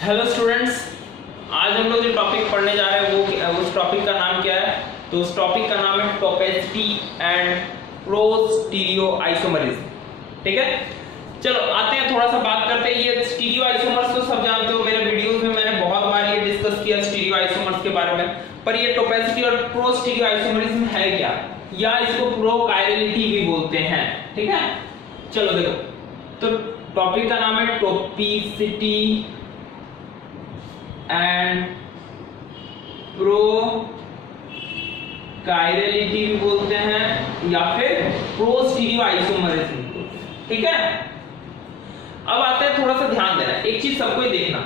Hello students, आज हम लोग जो टॉपिक पढ़ने जा रहे हैं वो उस टॉपिक का नाम क्या है? तो उस टॉपिक का नाम है टोपेसिटी एंड प्रो-स्टीरियोआइसोमरिज्म। ठीक है, चलो आते हैं, थोड़ा सा बात करते हैं। ये स्टीरियो आइसोमर्स तो सब जानते हो, मेरे वीडियोस में मैंने बहुत बार ये डिस्कस किया स्टीरियो आइसोमर्स के बारे में। पर ये टोपेसिटी और प्रो-स्टीरियोआइसोमरिज्म है क्या, या इसको प्रो-कायरलिटी भी बोलते हैं। ठीक है, चलो देखो, तो टॉपिक का नाम है टोपिसिटी एंड प्रो कायरलिटी भी बोलते हैं, या फिर प्रो स्टीरियो आइसोमरिज्म। ठीक है, अब आते हैं, थोड़ा सा ध्यान देना, एक चीज सबको ही देखना,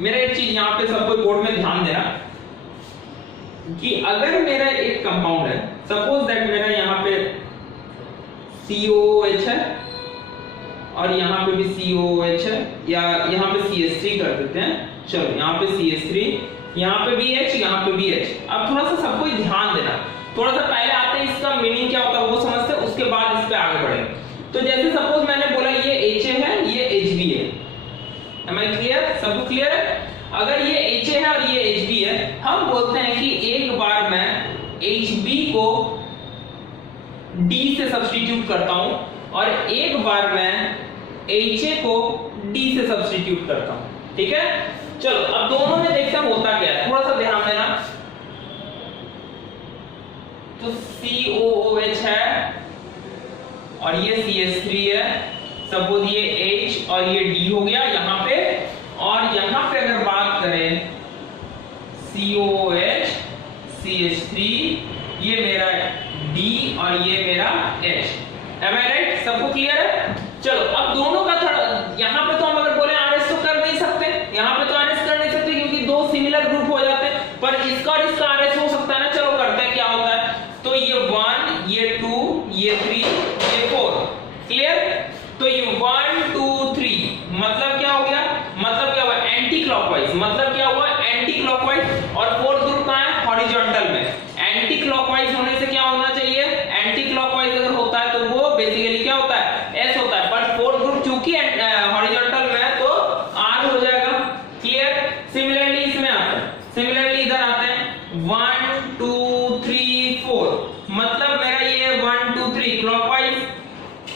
मेरा एक चीज यहाँ पे सबको बोर्ड में ध्यान देना कि अगर मेरा एक कंपाउंड है, सपोज दैट मेरा यहाँ पे COOH है और यहाँ पे भी COOH है, या यहाँ पे CH3 कर देते हैं। चलो यहाँ पे CH3, यहाँ पे भी H, यहाँ पे भी H। अब थोड़ा सा सबको ध्यान देना, थोड़ा सा पहले आते हैं इसका मीनिंग क्या होता है वो समझते हैं, उसके बाद इस पे आगे बढ़ेंगे। तो जैसे सपोज मैंने बोला ये HA है, ये HB है। Am I clear? सबको क्लियर है? अगर ये HA है और ये HB है, हम बोलते हैं कि एक बार मैं HB को D से सब्स्टिट्यूट करता हूं और एक बार मैं HA को D से सब्स्टिट्यूट करता हूं। ठीक है, चलो अब दोनों में देखते हैं होता क्या है, थोड़ा सा ध्यान देना। तो COOH है और ये CH3 है, सपोज ये H और ये D हो गया यहाँ पे, और यहाँ पे अगर बात करें COOH CH3, ये मेरा D और ये मेरा H। Am I right? सबको क्लियर है? चलो अब दोनों का थोड़ा, यहाँ पे तो हम अगर बोले RS तो कर नहीं सकते, यहाँ पे तो RS कर नहीं सकते क्योंकि दो सिमिलर ग्रुप हो जाते हैं, पर इसका और इसका RS हो सकता है ना। चलो करते हैं क्या होता है। तो ये 1, ये 2, ये 3, ये 4। क्लियर? तो ये 1 2 3 मतलब क्या हो गया, मतलब क्या हुआ, एंटी क्लॉकवाइज। मतलब क्या हुआ, एंटी क्लॉकवाइज। और फोर्थ ग्रुप कहाँ है, हॉरिजॉन्टल में। एंटी क्लॉकवाइज होने से क्या होना चाहिए, एंटी क्लॉकवाइज अगर होता है तो वो बेसिकली क्या होता है, S होता है। पर फोर्थ ग्रुप चूंकि हॉरिजॉन्टल में है तो R हो जाएगा। क्लियर? सिमिलरली इसमें आता है, सिमिलरली इधर आते हैं 1 2 3 4, मतलब मेरा ये 1 2 3 क्लॉकवाइज।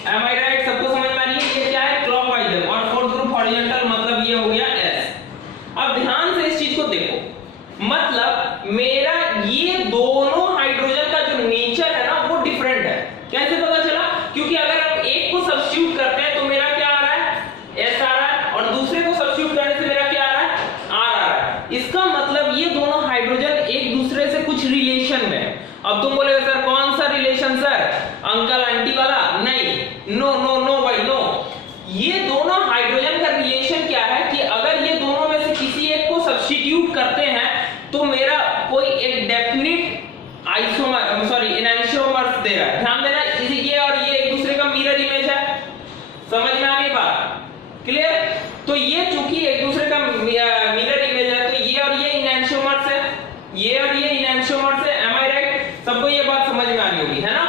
Am I right? सबको समझ में आ रही है, ये क्या है, क्लॉकवाइज है, और फोर्थ ग्रुप हॉरिजॉन्टल, मतलब ये हो गया S। अब ध्यान से इस चीज को देखो, मतलब मेरा ये दोनों हाइड्रोजन का जो नेचर है ना वो डिफरेंट है। कैसे पता चला? क्योंकि अगर हम एक को सब्स्टिट्यूट करते हैं तो मेरा क्या आ रहा है, S आ रहा है, और दूसरे को सब्स्टिट्यूट करने से मेरा क्या आ रहा है, R आ रहा है। इसका मतलब ये दोनों हाइड्रोजन एक दूसरे से कुछ रिलेशन में है। अब तुम बोलेगे सर कौन सा रिलेशन सर, अंकल आंटी वाला? नहीं, नो नो नो भाई नो। ये दोनों हाइड्रोजन का रिलेशन क्या है कि अगर ये दोनों में से किसी एक को सब्स्टिट्यूट करते हैं तो मेरा कोई एक डेफिनिट आइसोमर, सॉरी एनांशियोमर्स दे रहा है। ध्यान देना, ये और ये एक दूसरे का मिरर इमेज है। समझ में आ गई बात? क्लियर? तो ये चूंकि एक दूसरे का मिरर इमेज है तो ये और ये एनांशियोमर्स है, ये और ये एनांशियोमर्स है। Am I right? सबको ये बात समझ में आ रही होगी, है ना?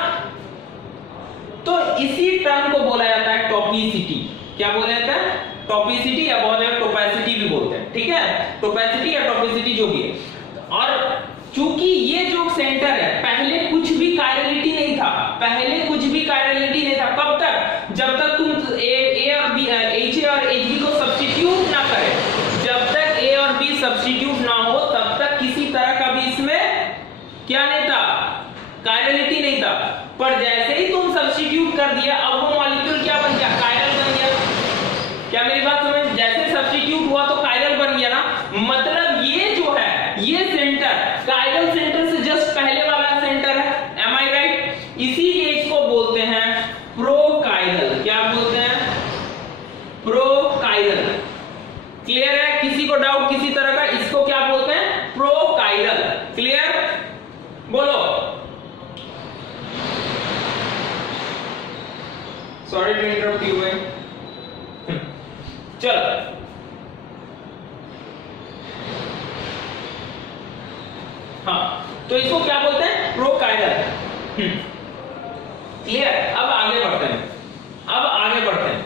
तो इसी टर्म को बोला जाता है टोपिसिटी। क्या बोला जाता है? टोपिसिटी, या बहुत जगह टोपेसिटी भी बोलते हैं। ठीक है, टोपेसिटी या टोपिसिटी जो भी है। और चूंकि ये जो सेंटर है, पहले कुछ भी कायरलिटी नहीं था, पहले कुछ भी कायरलिटी नहीं था। कब तक? जब तक तुम A और B, HA और HB को सब्स्टिट्यूट ना करें। जब तक A और B सब्स्टिट्यूट ना हो तब तक किसी तरह का भी इसमें क्या नहीं था, कायरलिटी नहीं था। पर जैसे ही तुम सब्स्टिट्यूट कर दिया, अब वो मॉलिक्यूल क्या बन गया, कायरल बन गया। क्या मेरी बात समझ? जैसे सब्स्टिट्यूट हुआ तो कायरल बन गया ना, मतलब ये जो है, ये सेंटर कायरल सेंटर से जस्ट पहले वाला सेंटर है। Am I right? इसीलिए इसको बोलते हैं प्रोकायरल। क्या बोलते हैं? प्रोकायरल। क्लियर है? किसी को डाउट किसी तरह का? इसको क्या बोलते हैं? प्रोकायरल। क्लियर? बोलो। सॉरी टू इंटरप्ट यू भाई। चलो हाँ, तो इसको क्या बोलते हैं? प्रोकायरल। क्लियर? अब आगे बढ़ते हैं, अब आगे बढ़ते हैं।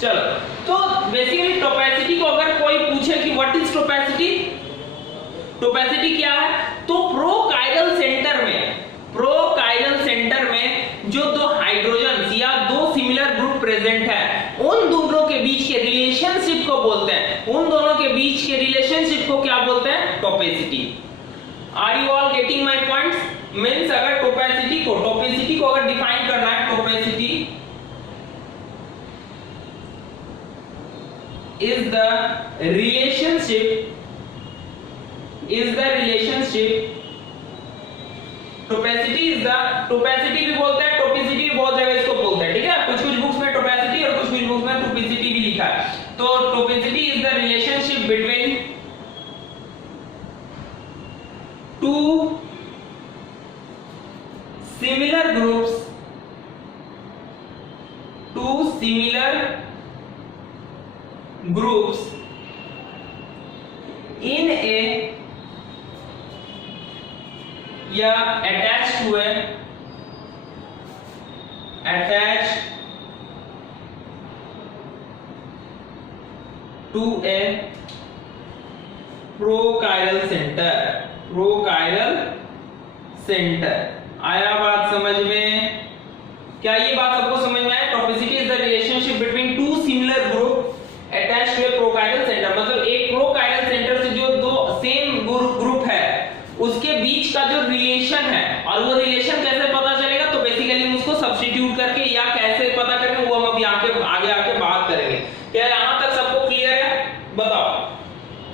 चलो, तो बेसिकली टोपेसिटी को अगर कोई पूछे कि व्हाट इज टोपेसिटी? टोपेसिटी क्या है? तो प्रोकाइरल सेंटर में जो दो हाइड्रोजन या दो सिमिलर ग्रुप प्रेजेंट है, उन दोनों के बीच के रिलेशनशिप को बोलते हैं, उन दोनों के बीच के रिलेशनशिप को क्या बोलते हैं? Topicity. Are you all getting my points? Means अगर टोपेसिटी को अगर डिफाइन करना है, टोपेसिटी is the relationship टोपेसिटी भी बोलते हैं, टोपिसिटी भी बहुत जगह इसको बोलते हैं, ठीक है? कुछ बुक्स में टोपेसिटी और कुछ बुक्स में टोपिसिटी भी लिखा है। तो topicity is the relationship between two similar groups in a या attached to a prochiral center। आया बात समझ में? क्या ये बात सबको समझ में आया? Topicity is the relationship between two similar group attached to a prochiral center, मतलब एक प्रोकाइरल सेंटर से जो दो सेम ग्रुप है उसके बीच का जो रिलेशन है, और वो रिलेशन कैसे पता चलेगा? तो बेसिकली हम उसको सब्स्टिट्यूट करके या कैसे पता करेंगे वो हम अभी आगे बात करेंगे। क्या यहां तक सबको क्लियर है? बताओ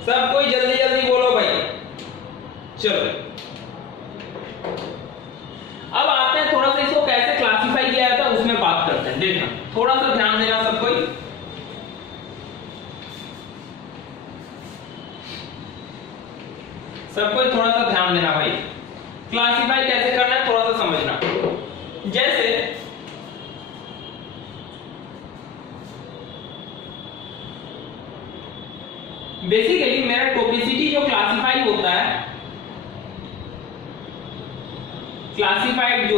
सब कोई जल्दी बोलो भाई। चलो अब आते हैं थोड़ा सा इसको कैसे क्लासिफाई किया जाता है उसमें बात करते हैं। देखना, थोड़ा सा ध्यान देना सब कोई। थोड़ा सा ध्यान देना भाई, क्लासिफाई कैसे करना है थोड़ा सा समझना। जैसे बेसिकली मेरा टोपिसिटी जो क्लासिफाइड जो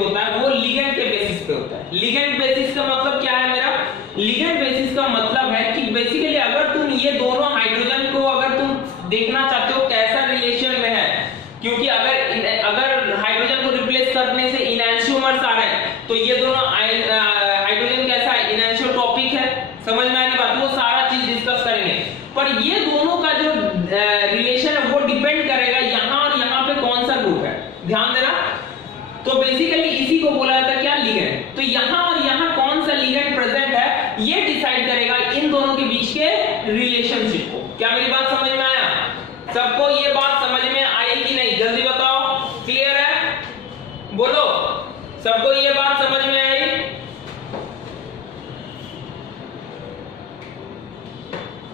होता है वो लिगेंड के बेसिस पे होता है। लिगेंड बेसिस का मतलब क्या है मेरा? लिगेंड बेसिस का मतलब है कि बेसिकली अगर तुम ये दोनों हाइड्रोजन को अगर तुम देखना चाहते हो कैसा रिलेशन में है, क्योंकि अगर हाइड्रोजन को रिप्लेस करने से इनैंशियोमर्स आ रहे हैं तो ये दोनों हाइड्रोजन कैसा है? इनैंशियोटॉपिक है। समझ में आने बात? वो सारा चीज डिस्कस करेंगे, पर ये दोनों का जो रिलेशन है वो डिपेंड करेगा यहाँ और यहाँ पे कौन सा ग्रुप है। ध्यान देना। तो बेसिकली इसी को बोला जाता है क्या? लिगेंड। तो यहाँ और यहाँ कौन सा लिगेंड प्रेजेंट है ये डिसाइड करेगा इन दोनों के बीच के रिलेशनशिप को। क्या मेरी बात समझ में आया? सबको ये बात समझ में आई कि नहीं? जल्दी बताओ, क्लियर है? बोलो, सबको ये बात समझ में आई?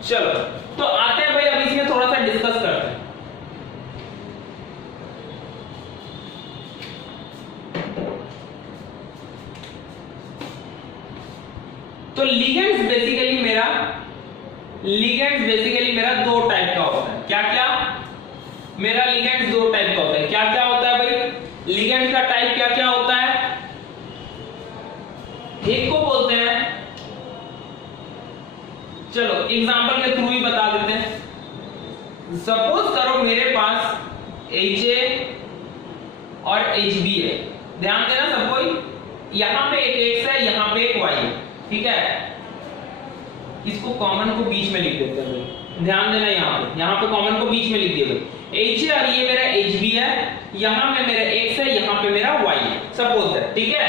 चलो तो आते हैं भाई, अब इसमें थोड़ा सा डिस्कस करते हैं। तो लिगेंड्स बेसिकली मेरा दो टाइप का होता है। क्या क्या? मेरा लिगेंड्स दो टाइप का होता है। क्या क्या होता है भाई? लिगेंड का टाइप क्या क्या होता है? एक को बोलते हैं, चलो एग्जांपल के थ्रू ही बता देते हैं। सपोज करो मेरे पास HA और HB है। ध्यान देना सब कोई, यहां पे एक X है, यहां पे एक Y है, ठीक है? इसको कॉमन को बीच में लिख देते हैं भाई। ध्यान देना, यहाँ पे कॉमन को बीच में लिख दिया भाई। HA और ये मेरा HB है, यहां में मेरा X है, यहां पे मेरा Y है, सपोज है, ठीक है?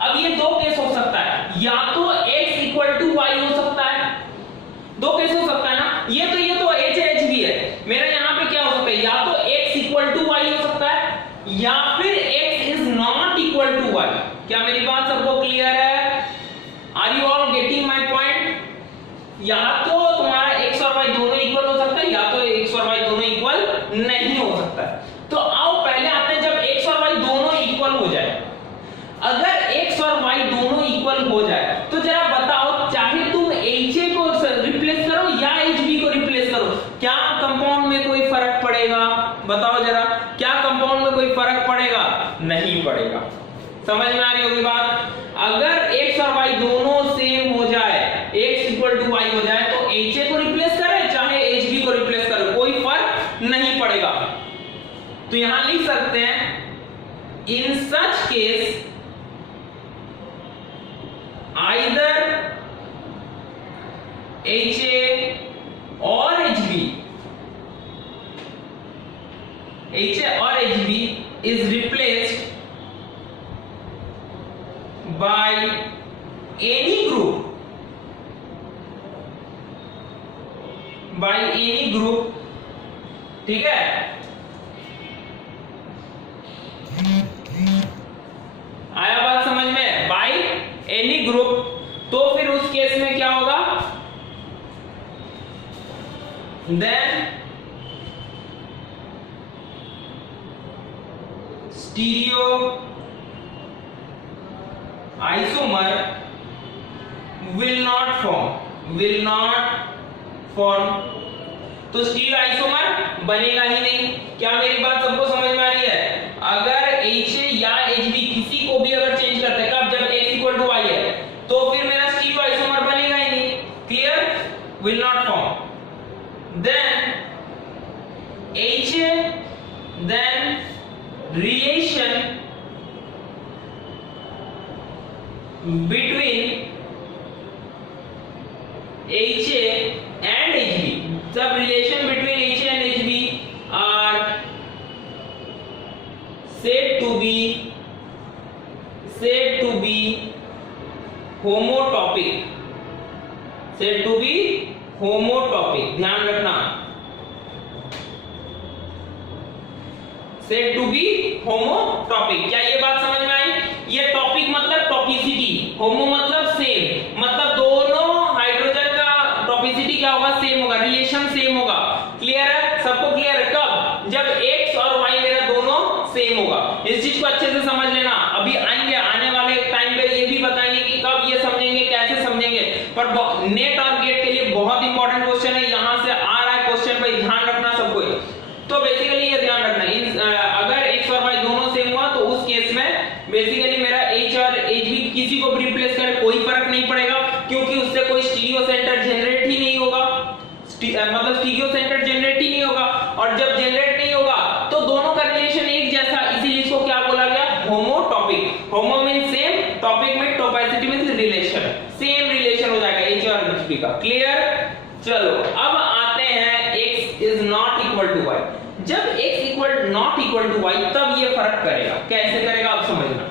अब ये दो केस हो सकता है, या तो X इक्वल टू Y हो सकता है, दो केस हो सकता है ना? ये तो HA HB है, मेरा यहाँ पे क्या हो सकता है? या तो X इक्वल टू Y हो सकता है, या फिर X is not equal to Y। क्या मेरी बात सबको क्लियर है? Are you all getting my point? या तो तुम्हारा x और y दोनों इक्वल हो सकता है, या तो x और y दोनों इक्वल नहीं हो सकता है। तो आओ पहले आते हैं जब x और y दोनों इक्वल हो जाए। अगर x और y दोनों इक्वल हो जाए तो जरा बताओ, चाहे तुम HA को रिप्लेस करो या HB को रिप्लेस करो, क्या कंपाउंड में कोई फर्क पड़ेगा? बताओ जरा, क्या कंपाउंड में कोई फर्क पड़ेगा? नहीं पड़ेगा। समझ में आ रही होगी बात? अगर x और y दोनों सेम हो जाए, x इक्वल टू y हो जाए, तो HA को रिप्लेस करे चाहे HB को रिप्लेस करे, यहां लिख सकते हैं in such case either HA और HB is replaced by any group ठीक है। आया बात समझ में? By any group. तो फिर उस केस में क्या होगा? Then stereo isomer will not form. तो स्टीरियो आइसोमर बनेगा ही नहीं। क्या मेरी बात सबको समझ में आ रही है? अगर HA या HB किसी को भी अगर चेंज करते हैं, कब? जब x इक्वल टू y है, तो फिर मेरा स्टीरियो आइसोमर बनेगा ही नहीं। Clear? Will not form. Then HA, then relation between HA and HB, जब relation between HA and HB are said to be homotopic, ध्यान रखना, said to be homotopic। क्या ये बात समझ में आई? ये टॉपिक मतलब टॉपिसिटी, होमो मतलब सेम, मतलब दोनों हाइड्रोजन का टॉपिसिटी क्या होगा? सेम होगा, रिलेशन सेम होगा। क्लियर है? सबको क्लियर है? कब? जब x और y मेरा दोनों सेम होगा। इस चीज को अच्छे से समझ लेना। अभी आएंगे, आने वाले टाइम पे ये भी बताएंगे कि कब ये समझेंगे, कैसे समझेंगे। पर नेट और गेट के लिए बहुत इंपॉर्टेंट क्वेश्चन है, यहां से आ रहा है क्वेश्चन, भाई ध्यान रखना सबको। तो बेसिकली ये ध्यान रखना, अगर x और y दोनों सेम हुआ तो उस केस में बेसिकली मेरा H और HB किसी को भी रिप्लेस करे कोई फर्क नहीं पड़ेगा, क्योंकि उससे कोई स्टीरियो सेंटर जनरेट ही नहीं होगा। मतलब स्टीरियो सेंटर जनरेट ही नहीं होगा, और जब जनरेट नहीं होगा तो दोनों का रिलेशन एक जैसा, इसीलिए इसको क्या बोला गया? होमोटॉपिक। होमो मींस सेम, टॉपिक में टॉपिसिटी मींस रिलेशन, सेम रिलेशन हो जाएगा H और HB का। क्लियर? चलो अब आते हैं x is not equal to y। जब x equal not equal to y, तब ये फर्क करेगा। कैसे करेगा आप समझना।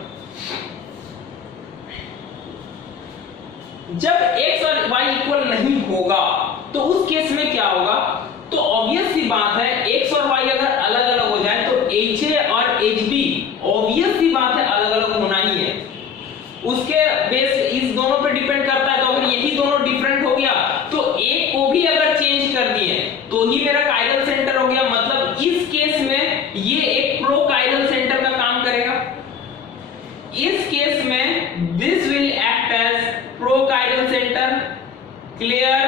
जब x और y इक्वल नहीं होगा तो उस केस में क्या होगा? तो ऑब्वियस सी बात है, x और y अगर अलग अलग हो जाए तो HA और HB ऑब्वियस सी बात है अलग अलग होना ही है। उसके बेस इस दोनों पे डिपेंड करता है। तो अगर यही दोनों डिफरेंट हो गया तो एक को भी अगर चेंज कर दिए तो ही मेरा काइरल सेंटर हो गया। मतलब इस केस में ये एक प्रो काइरल सेंटर का काम करेगा। इस केस में this will act as pro chiral centre. Clear?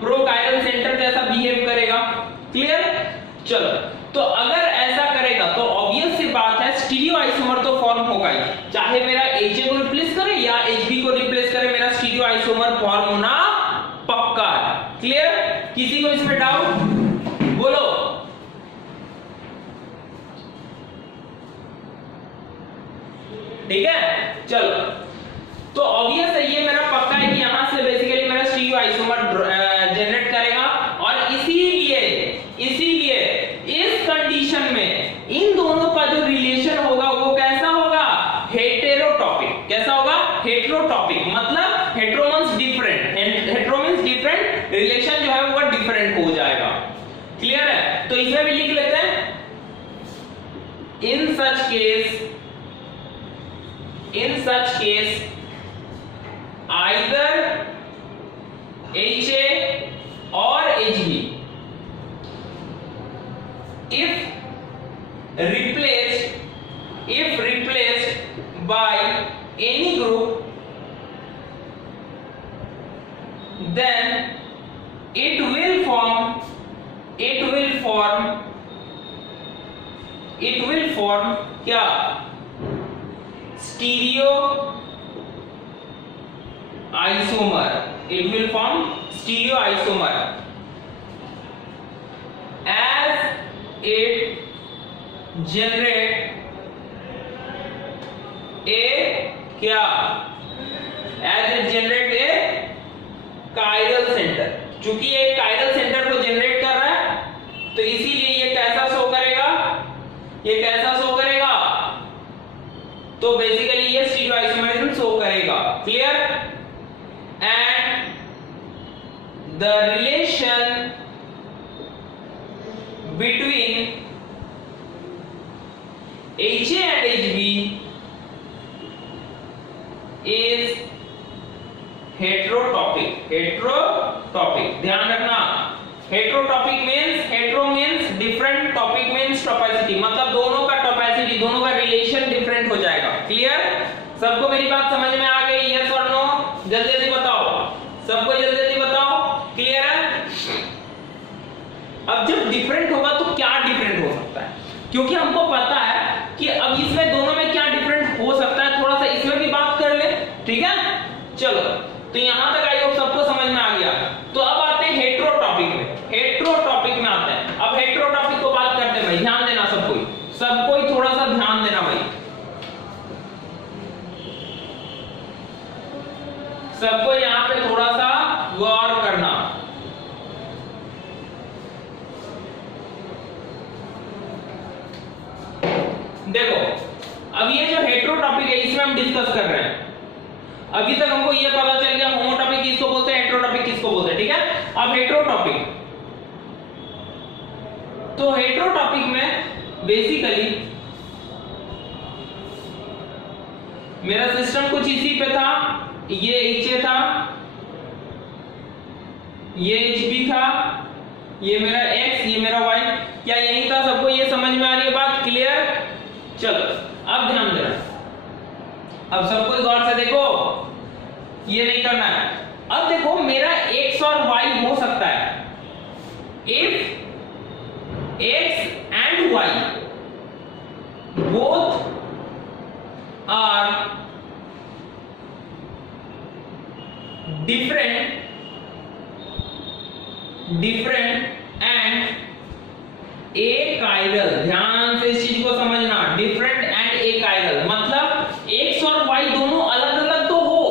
Pro chiral centre जैसा बिहेव करेगा। क्लियर? चलो, तो अगर ऐसा करेगा तो ऑब्वियस सी बात है स्टीरियो आइसोमर तो फॉर्म होगा ही, चाहे मेरा HA को रिप्लेस करे या HB को रिप्लेस करे, मेरा स्टीरियो आइसोमर फॉर्म होना पक्का है। क्लियर? किसी को इसमें डाउट? बोलो। ठीक है? चलो, तो ऑब्वियस है ये मेरा पक्का है कि यहां से बेसिकली मेरा स्टीरियो आइसोमर जनरेट करेगा। और इसीलिए इस कंडीशन में इन दोनों का जो रिलेशन होगा वो कैसा होगा? हेटेरोटॉपिक। कैसा होगा? हेटेरोटॉपिक, मतलब hetero means different, hetero means different, relation जो है वो डिफरेंट हो जाएगा। क्लियर है? तो इसमें भी लिख लेते हैं in such case either HA or HB if replaced by any group, then it will form क्या? Stereo isomer. It will form stereoisomer as it generate a क्या, as it generate a chiral center. चूंकि ये chiral centre को generate कर रहा है तो इसीलिए ये कैसा शो करेगा, ये कैसा शो करेगा, तो बेसिकली ये स्टीरियो आइसोमेरिज्म शो करेगा। Clear? And the relation between HA and HB is heterotopic। heterotopic ध्यान रखना, heterotopic means different, topic means topicity, मतलब दोनों का टोपेसिटी, दोनों का रिलेशन डिफरेंट हो जाएगा। क्लियर? सबको मेरी बात समझ में आ गई? यस और नो? जल्दी जल्दी बताओ, सबको जल्दी जल्दी बताओ। क्लियर है? अब जब डिफरेंट होगा तो क्या डिफरेंट हो सकता है, क्योंकि हमको पता है कि अब इसमें दोनों में क्या डिफरेंट हो सकता है, थोड़ा सा इसमें भी बात कर ले। ठीक है, चलो तो यहां तक आई होप सबको समझ में आ गया। तो अब आते हैं हेटेरोटॉपिक में, हेटेरोटॉपिक में आते हैं। अब हेटेरोटॉपिक को बात करते हैं भाई, ध्यान देना सबको ही थोड़ा सा ध्यान देना भाई, सबको यहां पे थोड़ा सा गौर करना। देखो अब ये जो हेटेरोटॉपिक है इसमें हम डिस्कस कर रहे हैं। अभी तक हमको ये पता चल गया होमोटॉपिक किसको बोलते हैं, हेटेरोटॉपिक किसको बोलते हैं। ठीक है, अब हेटेरोटॉपिक, तो हेटेरोटॉपिक में बेसिकली मेरा सिस्टम कुछ इसी पे था, ये HA था, ये HB था, ये मेरा X, ये मेरा Y, क्या यही था? सबको ये समझ में आ रही है बात? क्लियर? चलो अब ध्यान देना, अब सबको गौर से देखो, ये नहीं करना है। अब देखो मेरा X और Y हो सकता है, if X and Y both are different and achiral, ध्यान से इस चीज को समझना, डिफरेंट एंड achiral, मतलब X और Y दोनों अलग अलग तो हो,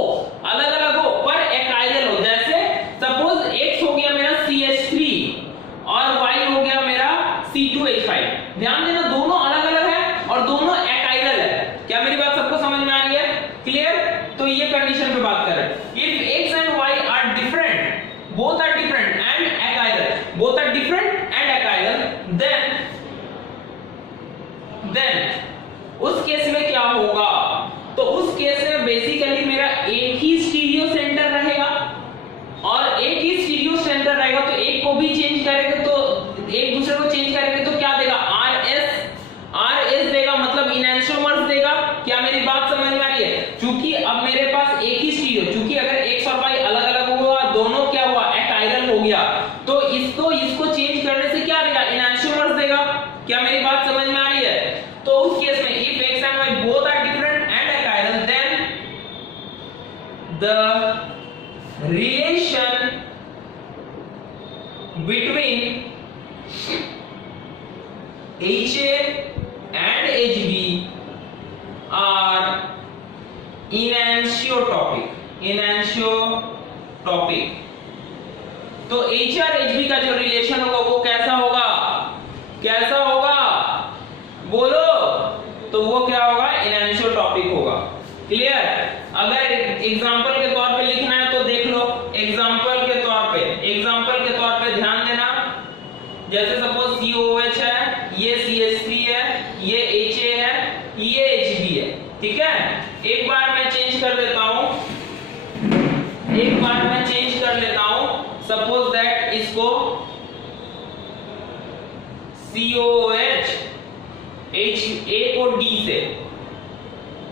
अलग अलग हो पर achiral हो। जैसे सपोज X हो गया मेरा CH3 और Y हो गया मेरा C2H5, ध्यान देना दोनों अलग अलग है और दोनों achiral है। क्या मेरी बात सबको समझ में आ रही है? क्लियर? तो ये कंडीशन पे बात कर रहे हैं, if X and Y are different, both are different and achiral, both are different and achiral, then उस केस में क्या होगा? तो उस केस में बेसिकली मेरा एक ही स्टीरियो सेंटर रहेगा और एक ही स्टीरियो सेंटर रहेगा, तो एक को भी चेंज करेंगे तो एक दूसरे को चेंज करेंगे तो क्या देगा? RS देगा, मतलब इनैंशियोमर्स देगा। क्या मेरी बात समझ में आ रही है? क्योंकि अब मेरे पास एक ही स्टीरियो, क्योंकि अगर X और Y अलग अलग हुआ, दोनों क्या हुआ? achiral हो गया, तो इसको चेंज करने से क्या देगा? इनैंशियोमर्स देगा। क्या मेरी बात समझ में आ रही है? तो उस केस में if X and Y both are different and achiral, then the relation between HA and HB are enantiotopic। तो HA और HB का जो रिलेशन होगा वो कैसा होगा? कैसा होगा? बोलो। तो वो क्या होगा? enantiotopic होगा। क्लियर? अगर एग्जांपल के तौर पे लिखना है तो देख लो, एग्जांपल के तौर पे ध्यान देना। जैसे सपोज COOH है, ये CH3 है, ये HA है, ये HB है। ठीक है, एक बार मैं चेंज कर देता हूं, सपोज दैट इसको COOH HA को D से,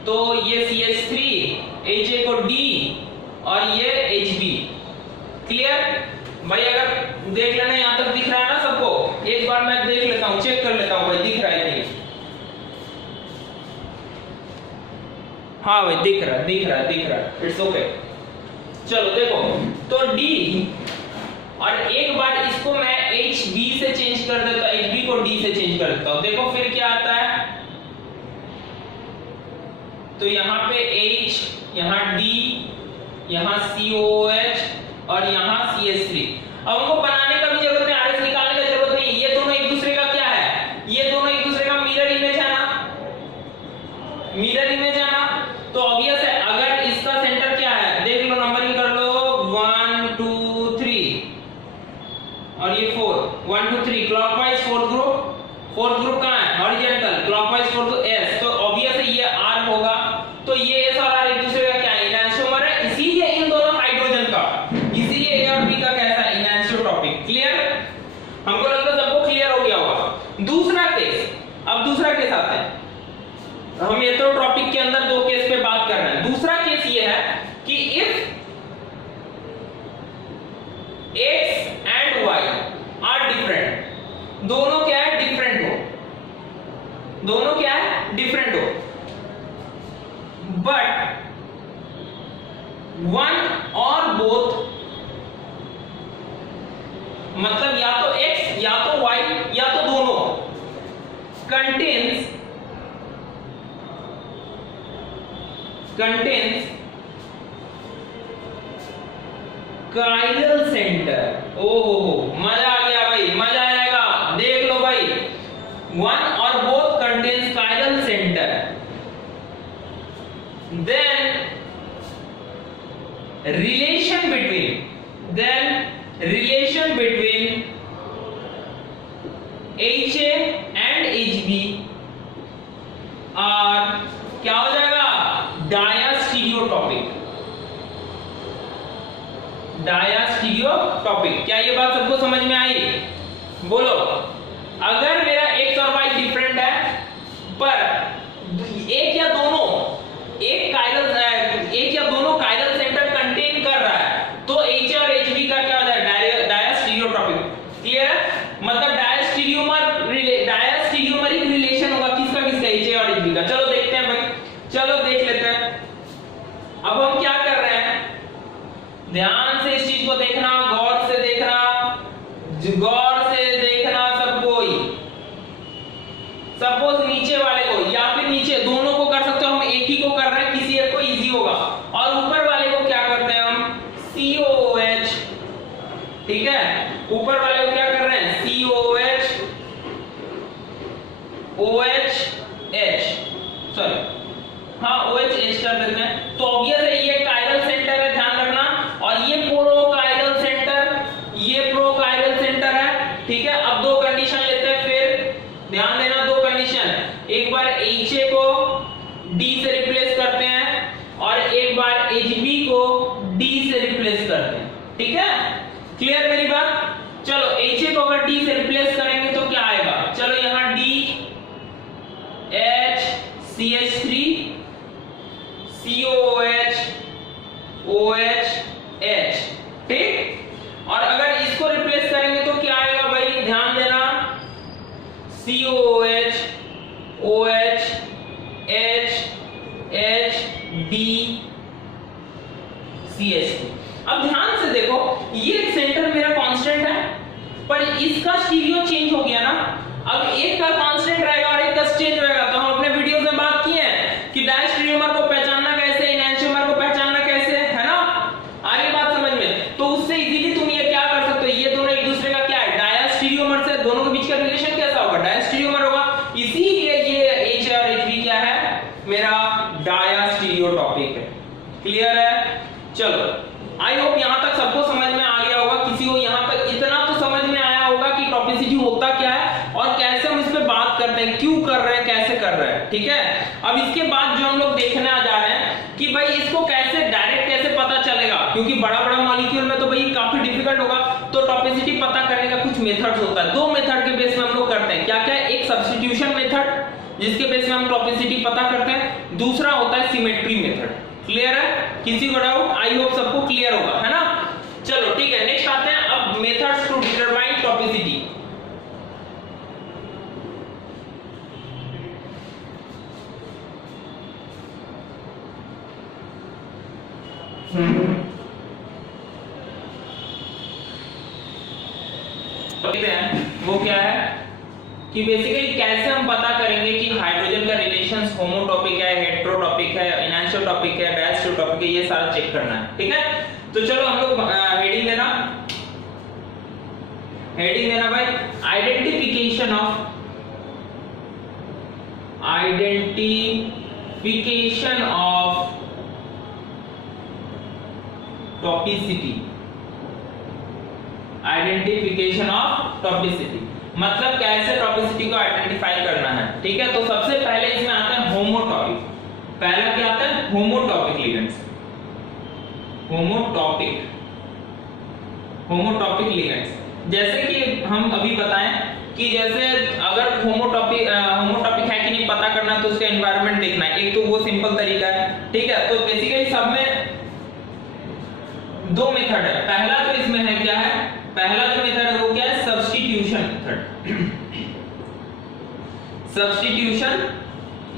तो ये CH3 HA को D और ये HB। क्लियर भाई? अगर देख लेना, यहां तक दिख रहा है ना सबको? एक बार मैं देख लेता हूं, चेक कर लेता हूं भाई, दिख रहा है नहीं? हाँ भाई दिख रहा है, इट्स ओके। चलो देखो, तो D और एक बार इसको मैं HB से चेंज कर देता हूं, HB को D से चेंज कर देता हूं। देखो फिर क्या आता है? तो यहाँ पे H, यहाँ D, यहाँ COOH और यहाँ CH3। अब हमको बनाने का भी जरूरत है, RS निकालने का जरूरत नहीं। ये दोनों एक दूसरे का क्या है, ये दोनों एक दूसरे का मिरर इमेज है ना, मिरर इमेज है ना। तो ऑब्वियस है अगर इसका सेंटर क्या है, देख लो नंबरिंग कर लो 1 2 3 और ये 4, 1 2 3 क्लॉकवाइज फोर्थ ग्रुप कहां है, हॉरिजॉन्टल, क्लॉकवाइज फोर्थ तो S, तो ऑब्वियस है ये R होगा। तो ये S और R एक दूसरे का क्या है, इनैनिसोमर है, इसीलिए इन दोनों हाइड्रोजन का, इसीलिए A और B का कैसा है, इनैनिसोट्रॉपिक। क्लियर, हमको लगता है सबको क्लियर हो गया होगा। दूसरा केस, अब दूसरा केस आता है, हम हेटेरोट्रॉपिक के अंदर दो केस पे बात कर रहे हैं। दूसरा केस ये है कि if X and Y are different, दोनों क्या है, डिफरेंट हो, दोनों क्या है, डिफरेंट हो, बट वन और बोथ, मतलब या तो X या तो Y या तो दोनों contains chiral center। ओहो मजा आ गया भाई, मजा आएगा, देख लो भाई, वन और both contains chiral center, then relation between HA and HB और क्या हो जाएगा, डायास्टीरियोटॉपिक। क्या ये बात सबको समझ में आई, बोलो। अगर मेरा X और Y डिफरेंट है पर एक या दोनों कायरल सेंटर कंटेन कर रहा है, तो HA और HB का क्या हो जाएगा, डायास्टीरियोटॉपिक। क्लियर है, मतलब डायास्टीरियोमरिक रिलेशन होगा किसका HA और HB का। चलो देखते हैं भाई, चलो देख लेते हैं। अब हम क्या कर रहे हैं, ध्यान से इस चीज को देखना, गौर से देखना सबको। सपोज नीचे वाले को या फिर नीचे दोनों को कर सकते हो, हम एक ही को कर रहे हैं, किसी एक को इजी होगा। और ऊपर वाले को क्या करते हैं हम, COOH, ठीक है, ऊपर वाले को क्या कर रहे हैं, COOH OH सॉरी हाँ OH कर देते हैं। तो ऑब्वियस है ये कायरल सेंटर है, ध्यान रखना, और ये प्रोकायरल सेंटर है, ठीक है। अब दो कंडीशन लेते हैं, फिर ध्यान देना, दो कंडीशन, एक बार HA को D से रिप्लेस करते हैं और एक बार HB को D से रिप्लेस करते हैं, ठीक है। क्लियर मेरी बात, चलो HA को अगर D से रिप्लेस करेंगे तो क्या आएगा, चलो यहां D H CH3 COOH OH H, ठीक। और अगर इसको रिप्लेस करेंगे तो क्या आएगा भाई, ध्यान देना, COOH OH H H D CH2। अब ध्यान से देखो, ये सेंटर मेरा कांस्टेंट है, पर इसका स्टीरियो चेंज हो गया ना। अब एक का कांस्टेंट रहेगा और एक का चेंज रहेगा। तो हम अपने वीडियोस में बात किए हैं कि डायस्टेरियोमर को पहचानना कैसे, इनैनिसोमर को पहचानना कैसे, है ना, आ रही बात समझ में। तो उससे इजीली तुम ये क्या कर सकते हो, ये दोनों एक दूसरे का क्या है, डायस्टेरियोमर से दोनों के बीच का रिलेशन कैसा होगा, डायस्टेरियोमर होगा, इसीलिए ये H और HB क्या है, मेरा डायस्टेरियोटॉपिक है। क्लियर है, चलो आई होप यहां तक सबको समझ में आ गया होगा। किसी को यहां तक इतना तो समझ में आया होगा कि टॉपिसिटी होता क्या है और कैसे हम इस पे बात करते हैं, क्यों कर रहे हैं, कैसे कर रहे हैं, ठीक है। अब इसके बाद जो हम लोग देखने आ जा रहे हैं कि भाई इसको कैसे डायरेक्ट कैसे पता चलेगा, क्योंकि बड़ा बड़ा मॉलिक्यूल में तो भाई काफी डिफिकल्ट होगा। तो टॉपिसिटी पता करने का कुछ मेथड्स होता है, दो मेथड के बेस में हम लोग करते हैं। क्या क्या, एक सब्स्टिट्यूशन मेथड जिसके बेस में हम टॉपिसिटी पता करते हैं, दूसरा होता है सिमेट्री मेथड। क्लियर है, किसी को डाउट, आई होप सबको क्लियर होगा, है ना। चलो ठीक है, नेक्स्ट आते हैं अब मेथड्स टू डिटरमाइन टॉपिसिटी। देखते हैं वो क्या है। कि बेसिकली कैसे हम पता करेंगे कि हाइड्रोजन का रिलेशंस होमोटॉपिक है, हेटेरोटॉपिक है, एनिसोटॉपिक है, डायस्टरोटॉपिक है, ये सारा चेक करना है। ठीक है, तो चलो हम लोग हेडिंग देना भाई, आइडेंटिफिकेशन ऑफ टॉपिसिटी। आइडेंटिफिकेशन ऑफ टॉपिसिटी मतलब कैसे टॉपिसिटी को आइडेंटिफाई करना है। ठीक है, तो सबसे पहले इसमें आता है होमोटॉपिक। पहला क्या आता है? होमोटॉपिक लिगेंड्स। होमोटॉपिक लिगेंड्स जैसे कि हम अभी बताएं कि जैसे अगर होमोटॉपिक है कि नहीं पता करना तो उसका एनवायरनमेंट देखना है। एक तो वो सिंपल तरीका है। ठीक है, तो बेसिकली सब में दो मेथड है। पहला तो इसमें है क्या है, पहला जो मेथड है वो क्या है? Substitution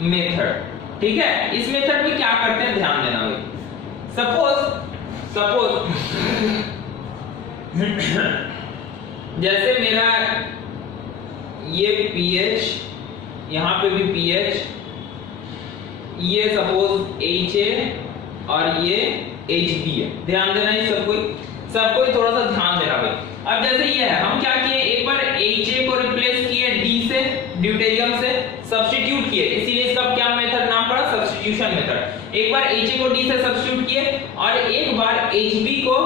method. ठीक है, इस मेथड में क्या करते हैं ध्यान देना भाई। सपोज जैसे मेरा ये pH, यहां पे भी pH, ये सपोज HA और ये HB है। ध्यान देना है सबको थोड़ा सा ध्यान देना भाई। अब जैसे ये है, हम क्या किए, एक बार HA को रिप्लेस किए D से, ड्यूटेरियम से सब्स्टिट्यूट किए, इसीलिए इसका क्या मेथड नाम पड़ा? Substitution method. एक बार HA को D से सब्स्टिट्यूट किए और एक बार HB को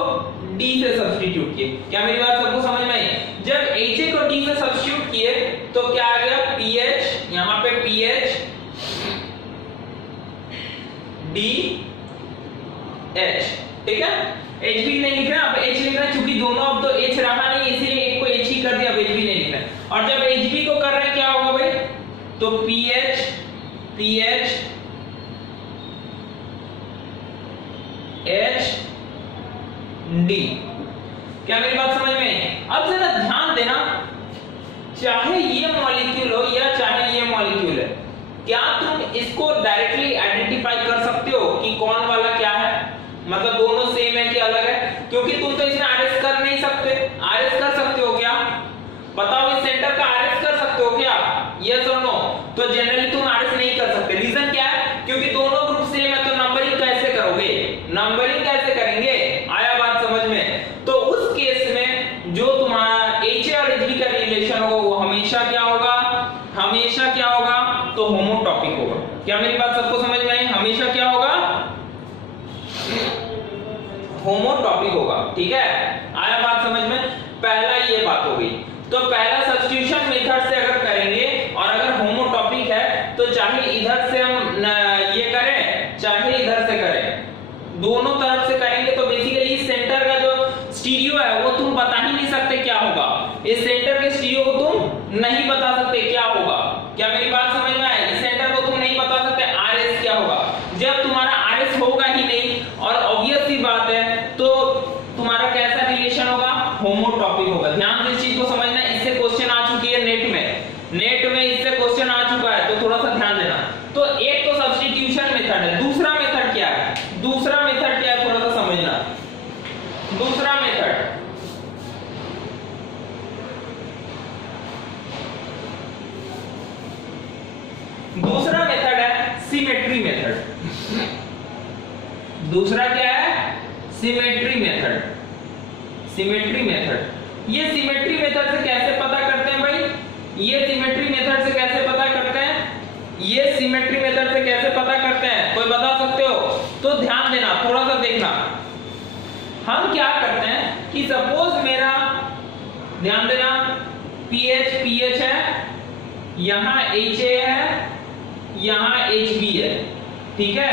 D से सब्स्टिट्यूट किए। क्या मेरी बात सबको समझ में आई? जब HA को D से सब्स्टिट्यूट किए तो क्या आ गया? pH, यहां पे pH DH। ठीक है, HB नहीं लिख रहा, अब H लिख रहा है, क्योंकि दोनों अब तो H रहा नहीं इसीलिए एक को H ही कर दिया, अब HB नहीं लिख रहा है। और जब HB को कर रहे हैं क्या होगा भाई? तो pH H D। क्या मेरी बात समझ में आई? अब जरा ध्यान देना, चाहे ये मॉलिक्यूल हो या चाहे ये मॉलिक्यूल है, क्या तुम इसको डायरेक्टली आइडेंटिफाई कर सकते हो कि कौन वाला क्या है? मतलब दोनों सेम है कि अलग है? क्योंकि तुम तो इसमें आरएस कर नहीं सकते। आरएस कर सकते हो क्या? बताओ, इस सेंटर का आरएस कर सकते हो क्या? यस और नो? तो जनरली तुम आरएस नहीं कर सकते। रीजन क्या है? क्योंकि दोनों ग्रुप सेम है, तो नंबरिंग कैसे करोगे? नंबरिंग कैसे करेंगे? आया बात समझ में? तो उस केस में जो तुम्हारा HA और HB का रिलेशन होगा वो हमेशा क्या होगा? तो होमोटॉपिक होगा। क्या मेरी बात सबको समझ में आई? हमेशा क्या होगा? होमोटॉपिक होगा। ठीक है, आया बात समझ में? पहला ये बात हो गई। तो पहला सब्स्टिट्यूशन मेथड से अगर करेंगे और अगर होमोटॉपिक है तो चाहे इधर से हम ये करें चाहे इधर से करें, दोनों तरफ से करेंगे तो बेसिकली इस सेंटर का जो स्टीरियो है वो तुम बता ही नहीं सकते क्या होगा। इस सेंटर के स्टीरियो को तुम नहीं बता सकते क्या होगा। क्या मेरी बात समझ में आई? इस सेंटर को तुम नहीं बता सकते आरएस क्या होगा। जब तुम्हारा आरएस होगा ही नहीं और ऑब्वियस सी बात है तो तुम्हारा कैसा रिलेशन होगा? होमोटॉपिक होगा। ध्यान से इस चीज को समझना, इससे क्वेश्चन आ चुकी है नेट में इससे क्वेश्चन आ चुका है, तो थोड़ा सा ध्यान देना। तो एक तो सब्स्टिट्यूशन मेथड है, दूसरा मेथड क्या है? थोड़ा सा समझना। दूसरा मेथड है सिमेट्री मेथड। दूसरा क्या है? Symmetry method. ये सिमेट्री मेथड से कैसे पता करते हैं भाई? कोई बता सकते हो? तो ध्यान देना, थोड़ा सा देखना। हम क्या करते हैं कि सपोज मेरा, ध्यान देना, pH है, यहां HA है, यहां HB है। ठीक है,